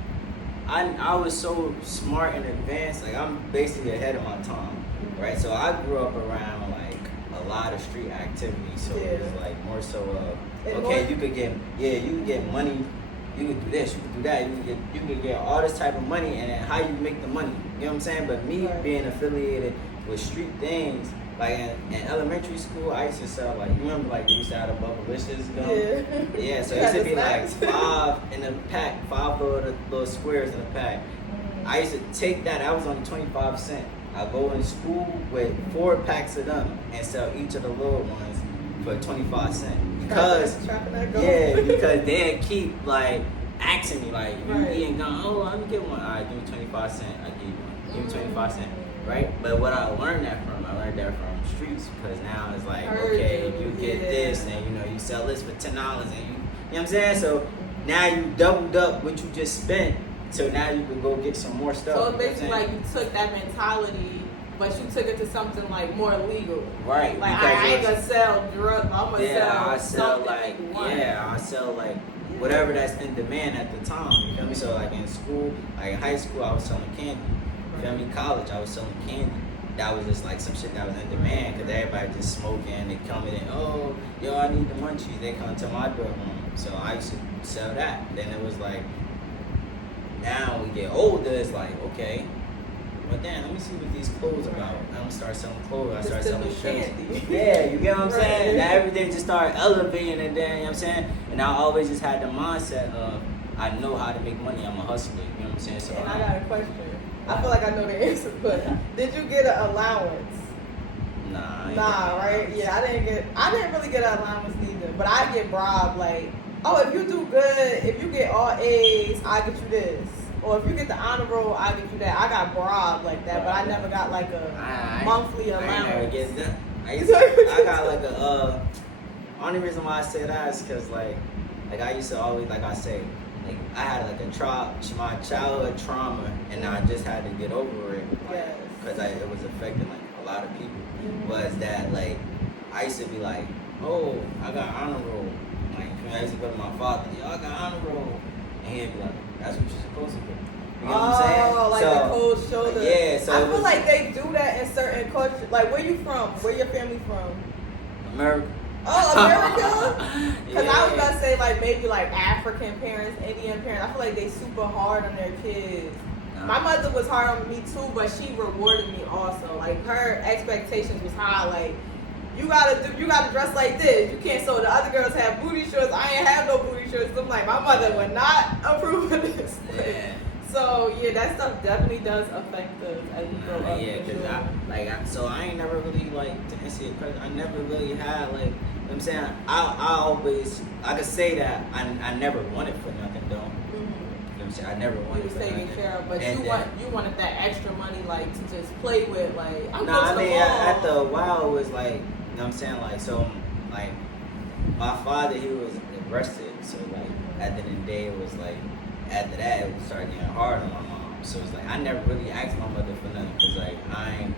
I was so smart and advanced. Like, I'm basically ahead of my time, right? So I grew up around like a lot of street activities. So it was like more so okay, you could get money. You could do this, you could do that, you could get all this type of money, and then how you make the money. You know what I'm saying? But me being affiliated with street things, like in elementary school, I used to sell like, you remember like they used to have the Bubblicious gum? Yeah, so it used to be like 5 in a pack, 5 little squares in a pack. I used to take that was only 25 cents. I go in school with 4 packs of them and sell each of the little ones for 25 cents. Because they'd keep like asking me like, you eating gum? Oh, let me get one. All right, give me 25 cents. I give you one. Give me 25 cents. Right? But what I learned that from streets, because now it's like, okay, you get this and you know you sell this for $10 and you know what I'm saying? So now you doubled up what you just spent, so now you can go get some more stuff. So it basically like you took that mentality, but you took it to something like more legal. Right. Like, I ain't gonna sell drugs, I'm gonna sell I sell like whatever that's in demand at the time. You feel me? So like in school, like in high school, I was selling candy. You feel me? College, I was selling candy. That was just like some shit that was in demand, because everybody just smoking. They come in and, oh, yo, I need the munchies. They come to my door. So I used to sell that. Then it was like, now we get older, it's like, okay, well, damn, let me see what these clothes about. I'm gonna start selling clothes. I start selling shirts. Candy. Yeah, you get what I'm saying? And everything just started elevating, and then, you know what I'm saying? And I always just had the mindset of, I know how to make money. I'm a hustler. You know what I'm saying? So and I got a question. I feel like I know the answer, but did you get an allowance? Nah, right? Yeah, I didn't really get an allowance neither. But I get bribed, like, oh, if you do good, if you get all A's, I get you this. Or if you get the honor roll, I get you that. I got bribed like that, but I never got like a monthly allowance. I never get that. I got like a, only reason why I say that is because like I used to always, like I say, like I had like my childhood trauma, and I just had to get over it. Because it was affecting like a lot of people. Was that like I used to be like, oh, I got honor roll. Like I used to go to my father, yo, I got honor roll, and he'd be like, that's what you're supposed to do. You know what I'm saying? Oh, like the cold shoulder. Yeah, so I feel like they do that in certain cultures. Like, where you from? Where your family from? America. Oh, America? Because I was about to say, like, maybe like African parents, Indian parents. I feel like they super hard on their kids. My mother was hard on me too, but she rewarded me also. Like, her expectations was high. Like, you gotta dress like this. You can't. So the other girls have booty shorts. I ain't have no booty shorts. So I'm like, my mother would not approve of this. Yeah. So yeah, that stuff definitely does affect us as you grow up. Yeah, because I ain't never really like, to answer your question, I never really had like, you know what I'm saying, I could say that I never wanted for nothing though. You know what I'm saying? I never wanted you for taken nothing. care of, but and you wanted that extra money like to just play with, like after a while it was like, you know what I'm saying, like, so like my father, he was arrested, so like at the end of the day it was like, after that it started getting hard on my mom. So it's like I never really asked my mother for nothing, because like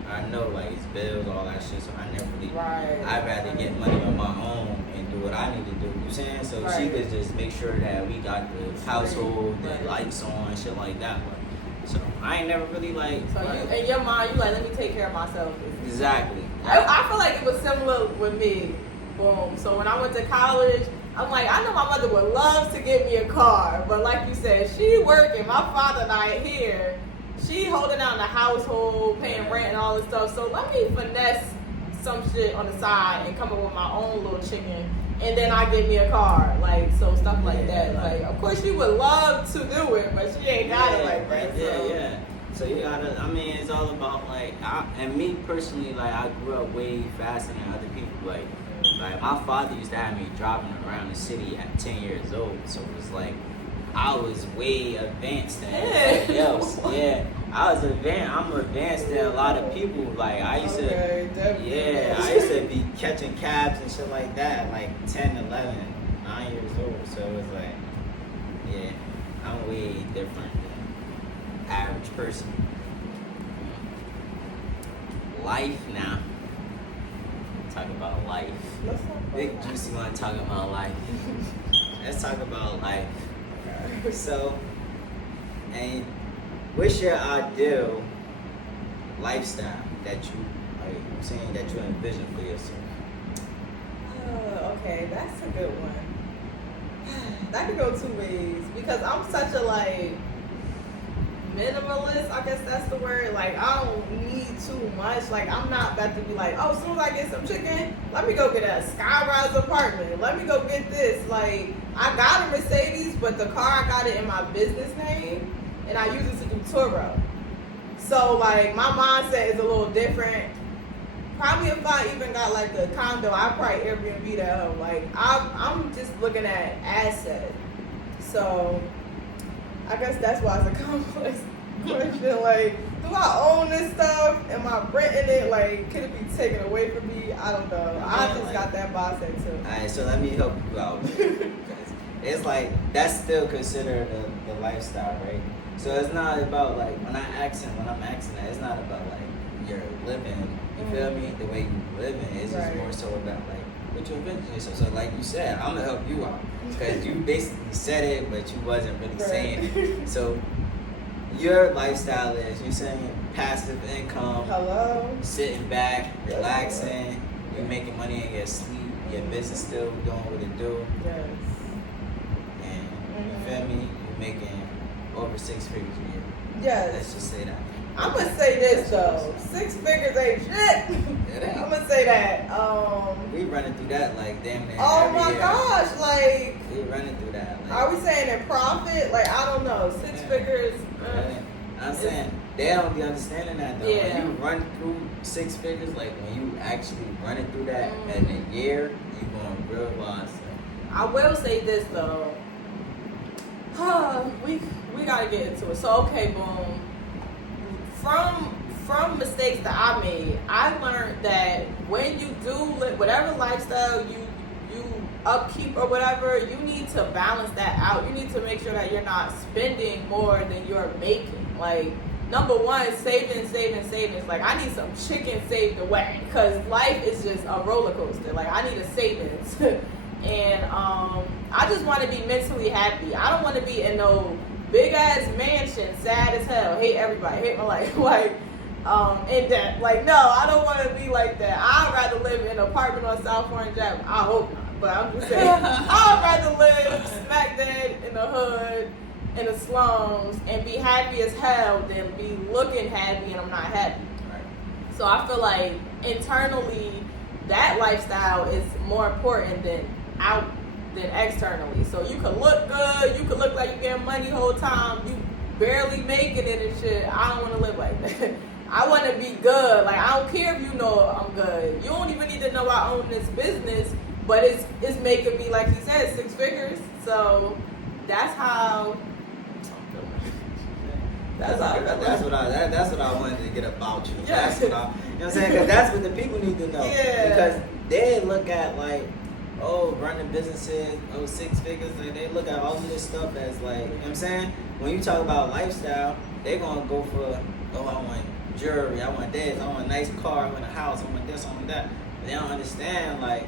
I know like it's bills, all that shit, so I never really I'd rather get money on my own and do what I need to do. You know what I'm saying? So she could just make sure that we got the household, the lights on and shit like that. But, so I ain't never really like. So in your mind, you like, let me take care of myself. Exactly. I feel like it was similar with me. Boom. So when I went to college, I'm like, I know my mother would love to get me a car, but like you said, she working, my father and I here, she holding down the household, paying rent and all this stuff. So let me finesse some shit on the side and come up with my own little chicken, and then I get me a car, like, so stuff like that. Like, of course she would love to do it, but she ain't got it like that. So you gotta, I mean, it's all about like, and me personally, like I grew up way faster than other people. Like my father used to have me driving around the city at 10 years old, so it was like I was way advanced than everybody else. Yeah, I was advanced. I'm advanced than a lot of people. Like I used I used to be catching cabs and shit like that, like 10, 11, 9 years old. So it was like, yeah, I'm way different than average person. Life now. Talk about life. Big Juicy want to talk about life. Let's talk about life. So, and what's your ideal lifestyle that you saying that you envision for yourself? Okay, that's a good one. That could go two ways, because I'm such a like minimalist, I guess that's the word. Like, I don't need too much. Like, I'm not about to be like, oh, as soon as I get some chicken, let me go get a skyrise apartment. Let me go get this. Like, I got a Mercedes, but the car, I got it in my business name, and I use it to do Turo. So, like, my mindset is a little different. Probably if I even got, like, a condo, I'd probably Airbnb that home. Like, I'm just looking at assets. So I guess that's why it's a complex question. Like, do I own this stuff? Am I renting it? Like, could it be taken away from me? I don't know. I just got that mindset too. Alright, so let me help you out. It's like, that's still considered the lifestyle, right? So it's not about like, when I'm asking that, it's not about like your living, you feel me? The way you living. It's just more so about like what you envision yourself. So like you said, I'm gonna help you out. Because you basically said it, but you wasn't really saying it. So your lifestyle is, you're saying passive income. Hello. Sitting back, relaxing. You're making money in your sleep. Your business still doing what it do. Yes. And you feel me? You're making over 6 figures a year. Yes. Let's just say that. I'm gonna say this though. 6 figures ain't shit. I'm gonna say that. We running through that like damn near oh my every year. gosh, like We running through that. Like, are we saying in profit? Like I don't know. 6 figures. I'm saying they don't be understanding that though. Yeah. When you run through 6 figures, like when you actually running through that in a year, you gonna realize. I will say this though. We gotta get into it. So okay, boom. From mistakes that I made, I learned that when you do whatever lifestyle you upkeep or whatever, you need to balance that out. You need to make sure that you're not spending more than you're making. Like number one, savings. Like I need some chicken saved away because life is just a roller coaster. Like I need a savings. And I just want to be mentally happy. I don't want to be in no big ass mansion, sad as hell, hate everybody, hate my life, like in that. Like no, I don't want to be like that. I'd rather live in an apartment on South Orange Avenue. I hope not, but I'm just saying. I'd rather live smack dead in the hood, in the slums, and be happy as hell than be looking happy and I'm not happy. Right. So I feel like internally that lifestyle is more important than externally. So you could look good, you could look like you getting money the whole time, you barely making it and shit. I don't want to live like that. I want to be good. Like I don't care if you know I'm good. You don't even need to know I own this business, but it's making me, like he said, 6 figures. So that's how. That's what I wanted to get about you. Yeah. That's what I, you know what I'm saying? Because that's what the people need to know. Yeah. Because they look at like, oh, running businesses, 6 figures, and they look at all of this stuff as like, you know what I'm saying? When you talk about lifestyle, they're gonna go for, oh, I want jewelry, I want this, I want a nice car, I want a house, I want this, I want that. They don't understand like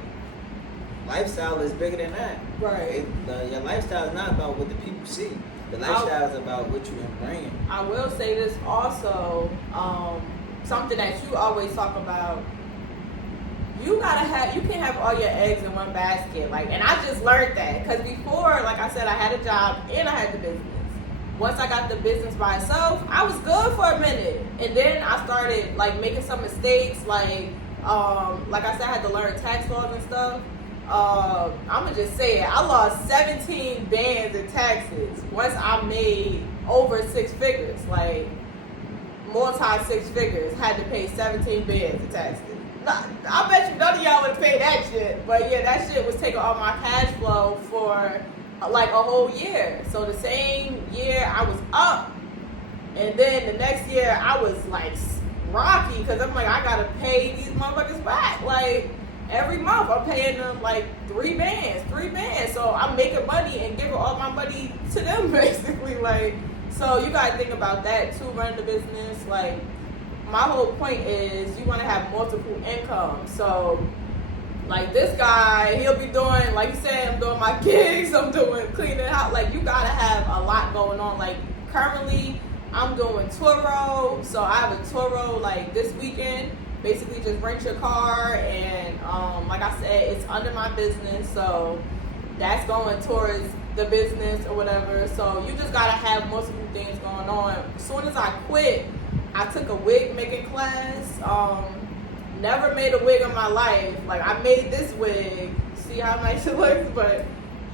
lifestyle is bigger than that. Right. Your lifestyle is not about what the people see. The lifestyle is about what you can bring. I will say this also, something that you always talk about. You can't have all your eggs in one basket. Like, and I just learned that because before, like I said, I had a job and I had the business. Once I got the business by itself, I was good for a minute, and then I started like making some mistakes. Like I said, I had to learn tax laws and stuff. I'm gonna just say it. I lost 17 bands in taxes once I made over 6 figures, like multi 6 figures. Had to pay 17 bands in taxes. I bet you none of y'all would pay that shit. But yeah, that shit was taking all my cash flow for like a whole year. So the same year I was up, and then the next year I was like rocky because I'm like, I gotta pay these motherfuckers back. Like every month I'm paying them like 3 bands. So I'm making money and giving all my money to them basically. Like, so you gotta think about that too, running the business. Like, my whole point is you want to have multiple incomes. So, like this guy, he'll be doing, like you said, I'm doing my gigs, I'm doing cleaning out. Like you gotta have a lot going on. Like currently, I'm doing Turo. So I have a Turo like this weekend. Basically, just rent your car, and like I said, it's under my business, so that's going towards the business or whatever. So you just gotta have multiple things going on. As soon as I quit, I took a wig making class. Never made a wig in my life. Like I made this wig. See how nice it looks? But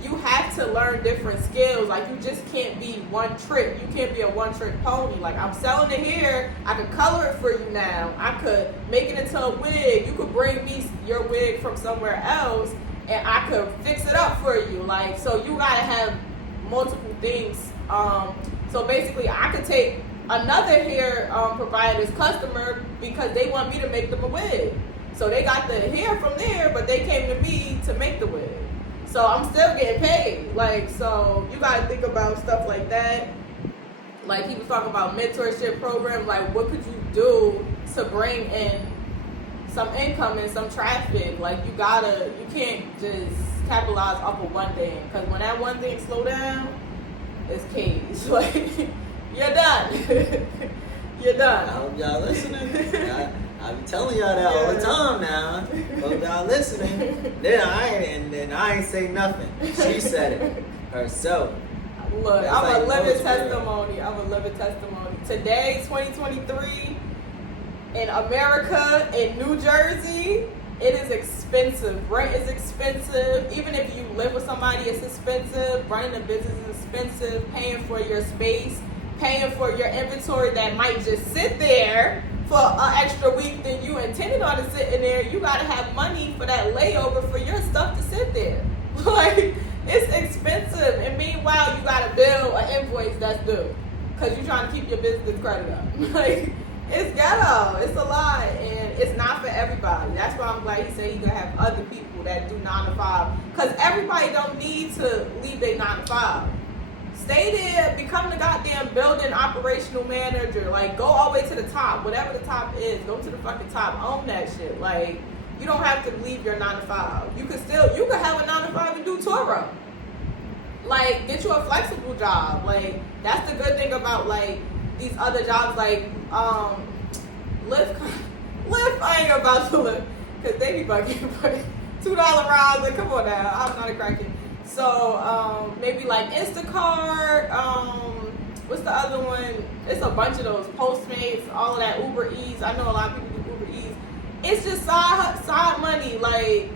you have to learn different skills. Like you just can't be one trick. You can't be a one trick pony. Like I'm selling it here. I could color it for you now. I could make it into a wig. You could bring me your wig from somewhere else and I could fix it up for you. Like, so you gotta have multiple things. So basically I could take another hair provider's customer because they want me to make them a wig. So they got the hair from there, but they came to me to make the wig. So I'm still getting paid. Like, so you gotta think about stuff like that. Like he was talking about mentorship programs. Like, what could you do to bring in some income and some traffic? Like, you can't just capitalize off of one thing. Because when that one thing slow down, it's case. Like, you're done. You're done. I hope y'all listening. I be telling y'all that all the time now. Hope y'all listening. Then I ain't say nothing. She said it herself. Look, That's I'm like a living most testimony. I'm a living testimony. Today, 2023, in America, in New Jersey, it is expensive. Rent is expensive. Even if you live with somebody, it's expensive. Running a business is expensive. Paying for your space, paying for your inventory that might just sit there for an extra week than you intended on it sitting there. You gotta have money for that layover for your stuff to sit there. Like, it's expensive. And meanwhile, you gotta bill an invoice that's due because you're trying to keep your business credit up. Like, it's ghetto. It's a lot, and it's not for everybody. That's why I'm glad he said he could have other people that do 9 to 5, because everybody don't need to leave their 9 to 5. Stay there, become the goddamn building operational manager. Like, go all the way to the top. Whatever the top is, go to the fucking top. Own that shit. Like, you don't have to leave your 9 to 5. You could have a 9 to 5 and do Toro. Like, get you a flexible job. Like, that's the good thing about, like, these other jobs, like, Lyft, I ain't about to Lyft, because they be bugging, but $2 rounds, like, come on now, I'm not a crackhead. So, maybe like Instacart, what's the other one? It's a bunch of those, Postmates, all of that, Uber Eats. I know a lot of people do Uber Eats. It's just side money. Like,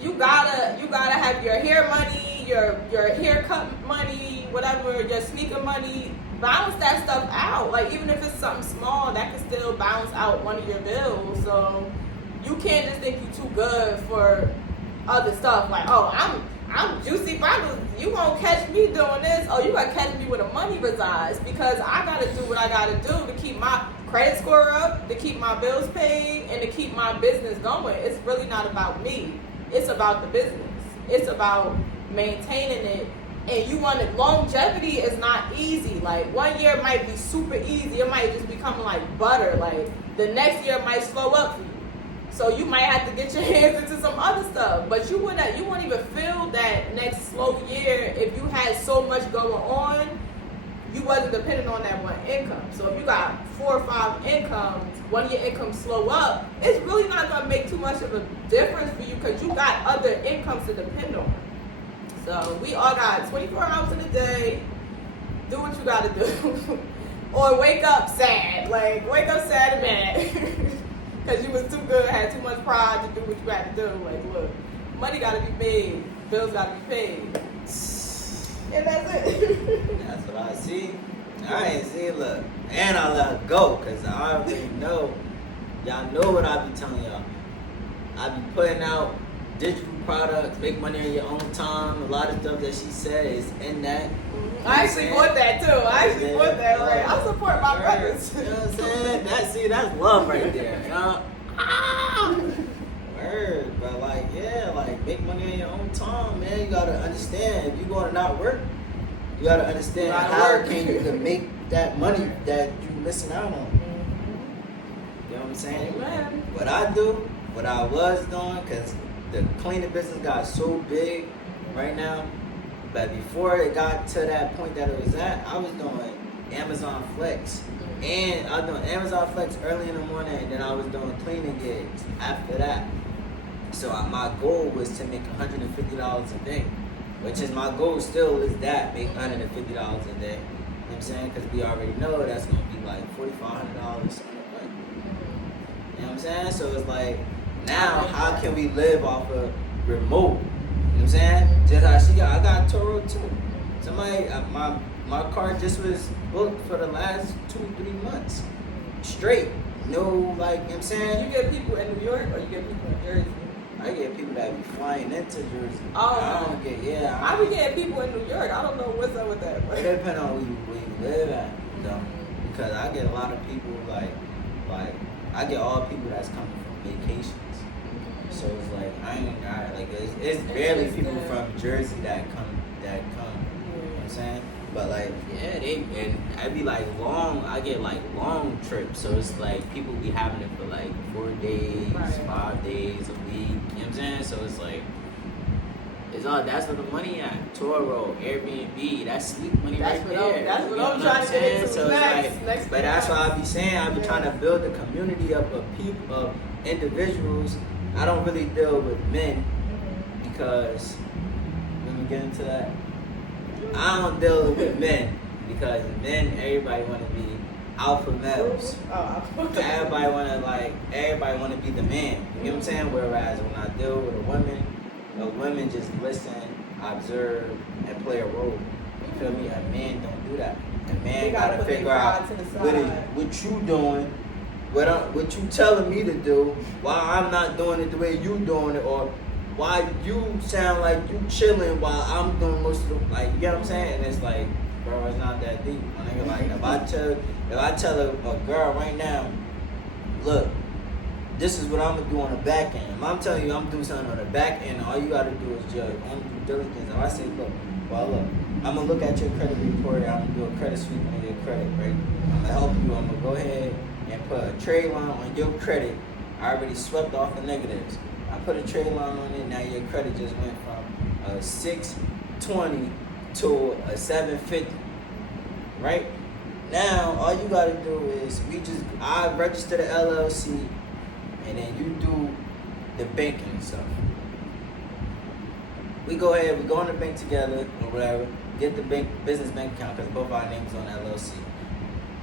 you gotta have your hair money, your haircut money, whatever, your sneaker money. Balance that stuff out. Like, even if it's something small, that can still balance out one of your bills. So you can't just think you're too good for other stuff. Like, oh, I'm Juicy Brothers. You won't catch me doing this. Oh, you gotta catch me where the money resides, because I gotta do what I gotta do to keep my credit score up, to keep my bills paid, and to keep my business going. It's really not about me. It's about the business. It's about maintaining it. And you want it, longevity is not easy. Like, 1 year might be super easy. It might just become like butter. Like, the next year might slow up for you. So you might have to get your hands into some other stuff. But you wouldn't even feel that next slow year if you had so much going on. You wasn't dependent on that one income. So if you got 4 or 5 incomes, one of your incomes slow up, it's really not gonna make too much of a difference for you, because you got other incomes to depend on. So we all got 24 hours in a day. Do what you gotta do. Or wake up sad. Like, wake up sad and mad. Because you was too good, had too much pride to do what you had to do. Like, look, money gotta be made. Bills gotta be paid. And that's it. That's what I see. I ain't see it, look. And I let her go, because I already know. Y'all know what I be telling y'all. I be putting out digital products, make money on your own time. A lot of stuff that she said is in that. I actually bought that too. Right? I support my brothers. You know what I'm saying? That's love right there. You know? Word. But like, yeah, like, make money on your own time, man. You gotta understand, if you gonna not work, you gotta understand how can you make that money that you missing out on. You know what I'm saying? Amen. What I do, what I was doing, because the cleaning business got so big right now, but before it got to that point that it was at, I was doing Amazon Flex. And I was doing Amazon Flex early in the morning, and then I was doing cleaning gigs after that. So my goal was to make $150 a day, which is my goal still is that, make $150 a day. You know what I'm saying? Because we already know that's going to be like $4,500 on the month. You know what I'm saying? So it's like, now how can we live off of remote? You know what I'm saying? Just how I got Toro too. Somebody, my car just was booked for the last 2-3 months straight. No, like, you know what I'm saying? You get people in New York or you get people in Jersey? I get people that be flying into Jersey. Oh, I be getting people in New York. I don't know what's up with that. It depends on where you live at, though. Because I get a lot of people like I get all people that's coming from vacations. So it's like it's barely people from Jersey that come. You know what I'm saying? But like, yeah, I'd be like I get like long trips. So it's like people be having it for like 4 days, 5 days a week. You know what I'm saying? So it's like, that's where the money at. Toro, Airbnb, that's sleep money right there. That's what I'm trying to get into. So next, but that's why I be saying, I be trying to build a community up of people, of individuals. I don't really deal with men because, let me get into that. I don't deal with men because men, everybody want to be alpha males. Everybody want to be the man. You know what I'm saying? Whereas when I deal with a woman just listen, observe, and play a role. You feel me? A man don't do that. A man gotta figure out what you doing, what you telling me to do, why I'm not doing it the way you doing it, or why you sound like you chilling while I'm doing most of the, like, you know what I'm saying? And it's like, bro, it's not that deep. My nigga, like, if I tell a girl right now, look, this is what I'm gonna do on the back end. If I'm telling you I'm doing something on the back end, all you gotta do is judge on due diligence. If I say, look, I'm gonna look at your credit report, I'm gonna do a credit sweep on your credit, right? I'm gonna help you, I'm gonna go ahead and put a trade line on your credit. I already swept off the negatives. I put a trade line on it, now your credit just went from a 620 to a 750, right? Now, all you gotta do is, I register the LLC, and then you do the banking and stuff. We go ahead, we go in the bank together, or whatever, get the business bank account, because both our names on the LLC.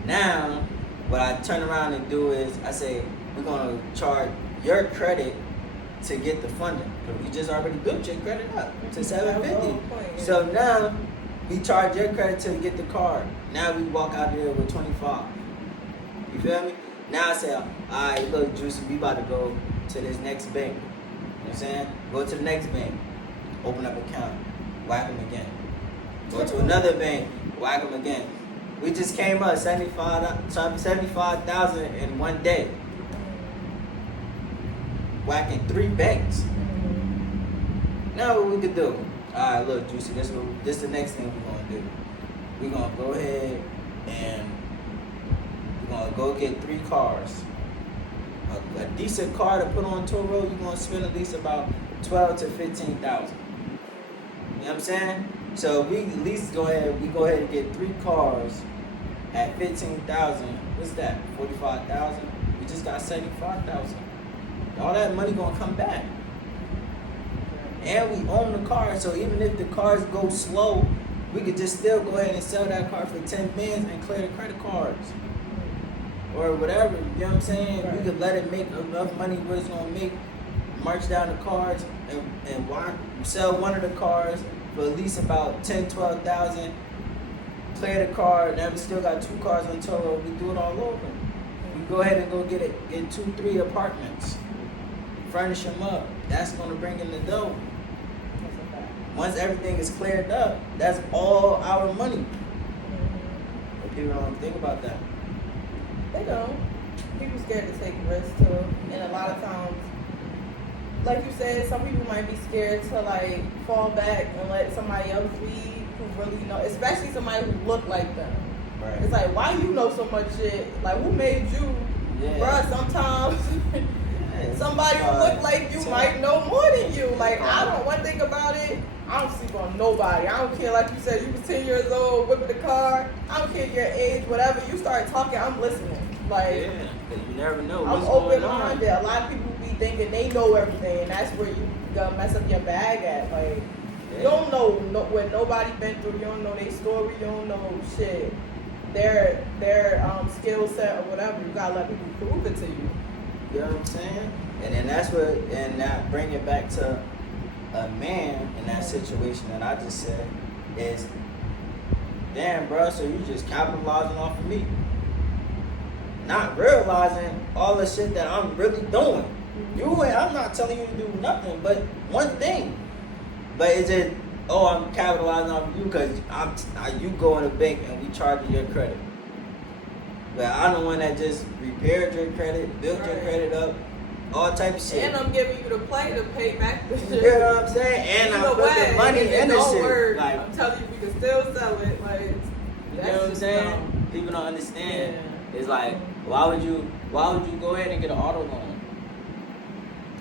Now, what I turn around and do is, I say, we're gonna charge your credit to get the funding, because we just already built your credit up to 750. So now we charge your credit to get the card. Now we walk out there with 25. You feel me? Now I say, all right, look, Juicy, we about to go to this next bank. You know what I'm saying? Go to the next bank, open up an account, whack them again. Go to another bank, whack them again. We just came up 75,000 in one day. Whacking 3 banks. Now what we could do? All right, look, Juicy, this is the next thing we're gonna do. We're gonna go ahead and we're gonna go get 3 cars. A decent car to put on tour road, you're gonna spend at least about 12 to 15,000. You know what I'm saying? So we at least go ahead and get 3 cars at 15,000. What's that? 45,000. We just got 75,000. All that money gonna come back. And we own the car, so even if the cars go slow, we could just still go ahead and sell that car for 10 bands and clear the credit cards. Or whatever, you know what I'm saying? Right. We could let it make enough money where it's gonna make, march down the cars and sell one of the cars for at least about 10, 12,000, clear the car, now we still got 2 cars on tour road, we do it all over. We go ahead and go get 2, 3 apartments, furnish them up, that's gonna bring in the dough. Once everything is cleared up, that's all our money. But people don't think about that. They don't. People scared to take risks too. And a lot of times, like you said, some people might be scared to like fall back and let somebody else lead who really know, especially somebody who look like them. Right. It's like, why you know so much shit? Like, who made you? Yeah. Bruh, sometimes somebody who look like you might know more than you. Like, one thing about it, I don't sleep on nobody. I don't care, like you said, you was 10 years old, whipping the car. I don't care your age, whatever. You start talking, I'm listening. Like, you never know I'm open-minded. A lot of people be thinking they know everything, and that's where you gonna mess up your bag at. Like, you don't know what nobody been through. You don't know their story. You don't know shit. Their skill set or whatever. You gotta let people prove it to you. You know what I'm saying? And then that's what, and that bring it back to a man in that situation that I just said is, damn, bro, so you just capitalizing off of me. Not realizing all the shit that I'm really doing. I'm not telling you to do nothing but one thing. But is it, I'm capitalizing off of you because you go in the bank and we charge you your credit. But I'm the one that just repaired your credit, built your credit up, all type of shit. And I'm giving you the play to pay back the shit. You know what I'm saying? And I put the money in the shit. Like, I'm telling you, we can still sell it. Like, you know what I'm saying? People don't understand. Yeah. It's like, why would you go ahead and get an auto loan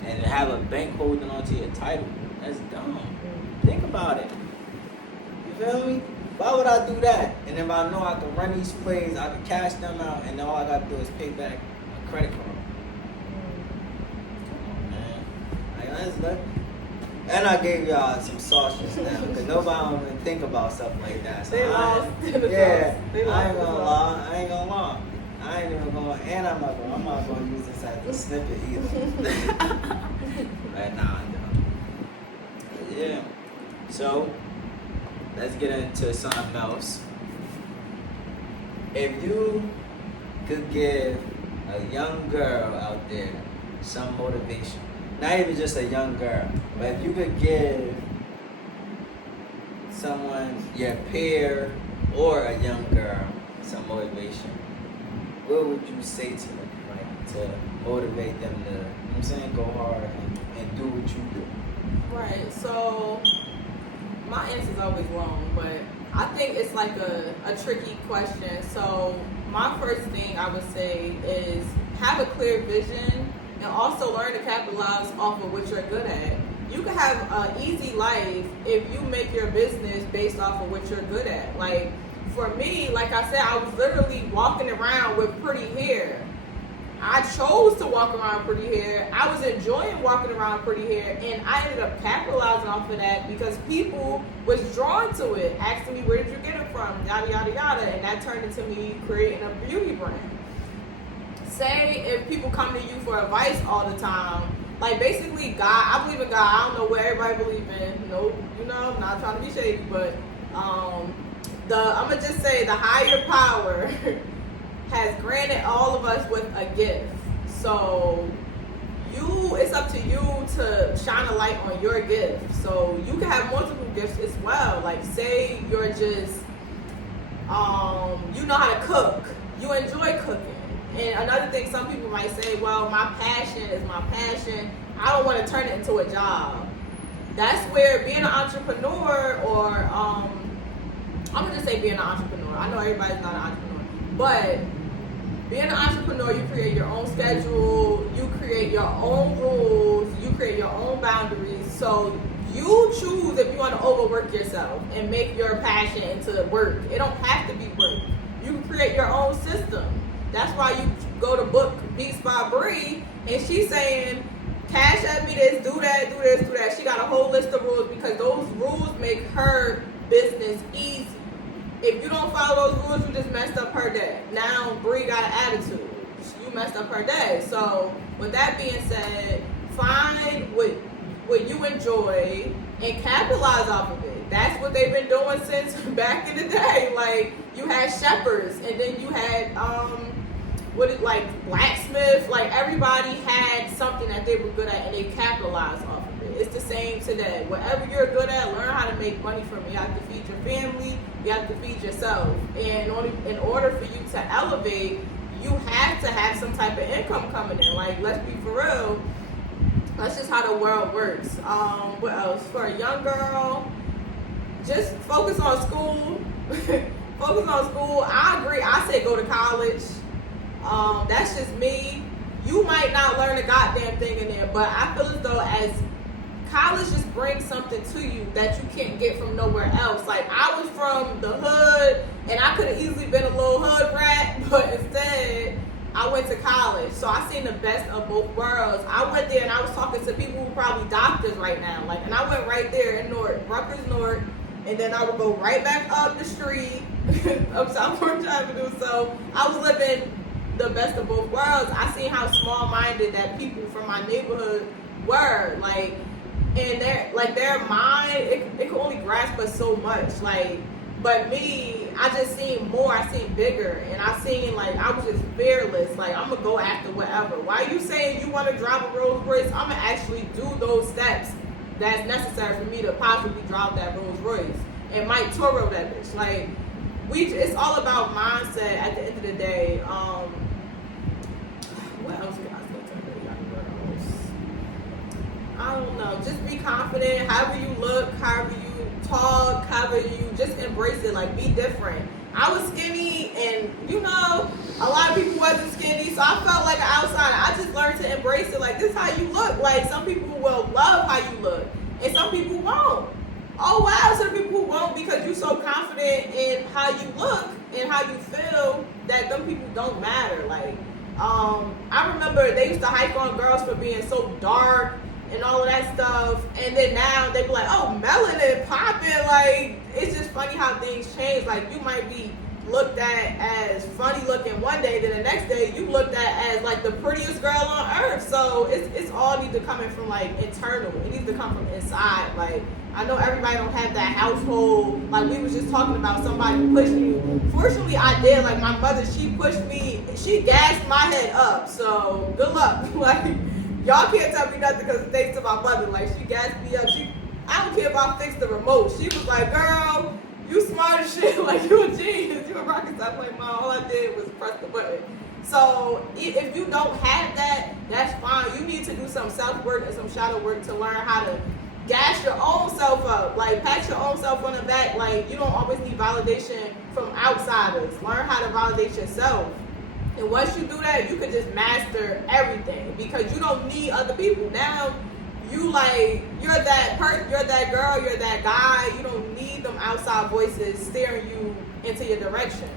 and have a bank holding onto your title? That's dumb. Think about it. You feel me? Why would I do that? And if I know I can run these plays, I can cash them out, and all I gotta do is pay back a credit card. Come on, man. Like, And I gave y'all some sauce just now, because nobody don't even think about stuff like that. So I ain't gonna lie. I ain't even gonna, and I'm not gonna use this as a snippet either. Right now, yeah. So, let's get into something else. If you could give a young girl out there some motivation, not even just a young girl, but if you could give someone, your peer or a young girl, some motivation, what would you say to them, like, to motivate them to, you know what I'm saying, go hard and do what you do? Right, so my answer is always long, but I think it's like a tricky question. So my first thing I would say is have a clear vision and also learn to capitalize off of what you're good at. You can have an easy life if you make your business based off of what you're good at. Like for me, like I said, I was literally walking around with pretty hair. I chose to walk around pretty hair. I was enjoying walking around pretty hair, and I ended up capitalizing off of that because people was drawn to it, asking me, where did you get it from, yada, yada, yada, and that turned into me creating a beauty brand. Say if people come to you for advice all the time, like basically God, I believe in God. I don't know what everybody believes in. No, you know, I'm not trying to be shady, but I'm gonna just say the higher power has granted all of us with a gift. So it's up to you to shine a light on your gift. So you can have multiple gifts as well. Like say you're just, you know how to cook. You enjoy cooking. And another thing, some people might say, well, my passion is my passion. I don't want to turn it into a job. That's where being an entrepreneur or, I'm going to just say being an entrepreneur. I know everybody's not an entrepreneur. But being an entrepreneur, you create your own schedule, you create your own rules, you create your own boundaries. So you choose if you want to overwork yourself and make your passion into work. It don't have to be work. You can create your own system. That's why you go to book Beats by Bree, and she's saying, cash at me this, do that, do this, do that. She got a whole list of rules because those rules make her business easy. If you don't follow those rules, you just messed up her day. Now Bree got an attitude. You messed up her day. So with that being said, find what you enjoy and capitalize off of it. That's what they've been doing since back in the day. Like you had shepherds, and then you had blacksmith. Like everybody had something that they were good at, and they capitalized off of it. It's the same today. Whatever you're good at, learn how to make money from it. You have to feed your family. You have to feed yourself. And in order for you to elevate, you have to have some type of income coming in. Like let's be for real. That's just how the world works. What else? For a young girl, just focus on school. Focus on school. I agree. I say go to college. That's just me. You might not learn a goddamn thing in there, but I feel as though as college just brings something to you that you can't get from nowhere else. Like I was from the hood, and I could have easily been a little hood rat, but instead I went to college. So I seen the best of both worlds. I went there and I was talking to people who are probably doctors right now. Like, and I went right there in North, Rutgers North, and then I would go right back up the street, up South Orange Avenue. So I was living the best of both worlds. I seen how small-minded that people from my neighborhood were. Like, and their mind, it could only grasp us so much. Like, but me, I just seen more. I seen bigger, and I seen like I was just fearless. Like I'm gonna go after whatever. Why you saying you want to drive a Rolls Royce? I'm gonna actually do those steps that's necessary for me to possibly drive that Rolls Royce and Mike Toro that bitch. Like it's all about mindset at the end of the day. What else can I say to the young girls? I don't know. Just be confident. However you look, however you talk, however you just embrace it. Like be different. I was skinny, and you know, a lot of people wasn't skinny, so I felt like an outsider. I just learned to embrace it. Like this is how you look. Like some people will love how you look, and some people won't. Oh wow, some people won't because you're so confident in how you look and how you feel that them people don't matter. Like I remember they used to hype on girls for being so dark and all of that stuff. And then now they be like, oh, melanin popping. Like, it's just funny how things change. Like, you might be looked at as funny looking one day, then the next day you looked at as like the prettiest girl on earth. So it's all need to come in from like internal. It needs to come from inside. Like, I know everybody don't have that household. Like, we was just talking about somebody pushing you. Fortunately, I did. Like, my mother, she pushed me. She gassed my head up. So good luck. Like, y'all can't tell me nothing because thanks to my mother. Like, she gassed me up. I don't care if I fixed the remote. She was like, girl, you smart as shit. Like, you a genius. You a rocket scientist. Like, mom, all I did was press the button. So if you don't have that, that's fine. You need to do some self-work and some shadow work to learn how to gas your own self up. Like, pat your own self on the back. Like, you don't always need validation from outsiders. Learn how to validate yourself. And once you do that, you can just master everything because you don't need other people. Now, you like, you're that person, you're that girl, you're that guy. You don't need them outside voices steering you into your direction.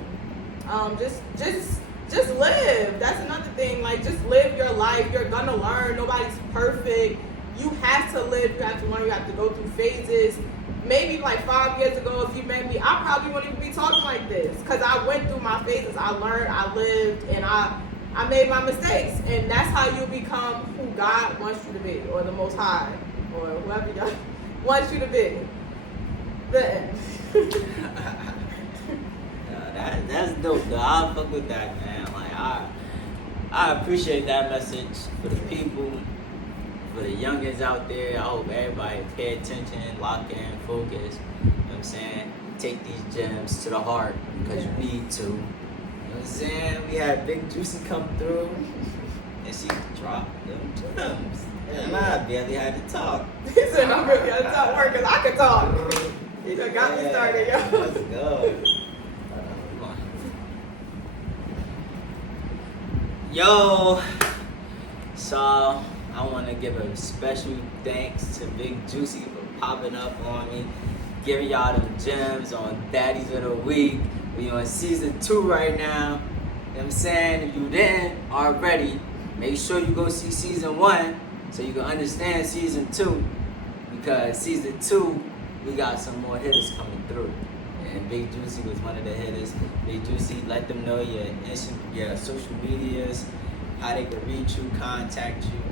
Just live. That's another thing. Like, just live your life. You're gonna learn. Nobody's perfect. You have to live. You have to learn. You have to go through phases. Maybe like 5 years ago, if you met me, I probably wouldn't even be talking like this because I went through my phases. I learned, I lived, and I made my mistakes. And that's how you become who God wants you to be, or the Most High, or whoever God wants you to be. The end. That's dope, though. I fuck with that, man. Like, I appreciate that message for the people, for the youngins out there. I hope everybody pay attention, lock in, focus. You know what I'm saying? Take these gems to the heart because you need to. You know what I'm saying? We had Big Juicy come through and she dropped them gems. And I barely had to talk. He said, I barely had to talk work because I could talk. He done got me started, yo. Let's go. Yo, so I want to give a special thanks to Big Juicy for popping up on me, giving y'all them gems on Daddies of the Week. We on season 2 right now. You know what I'm saying? If you didn't already, make sure you go see season 1 so you can understand season 2. Because season 2, we got some more hitters coming through. And Big Juicy was one of the hitters. Big Juicy, let them know your social medias, how they can reach you, contact you. You know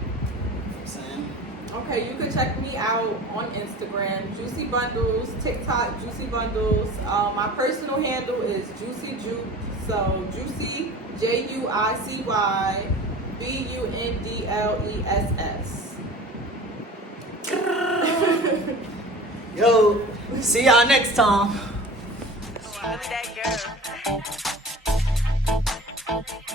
what I'm saying? Okay, you can check me out on Instagram, Juicy Bundles, TikTok, Juicy Bundles. My personal handle is Juicy Juke. So Juicy, Juicy Bundles. Yo, see y'all next time. That girl.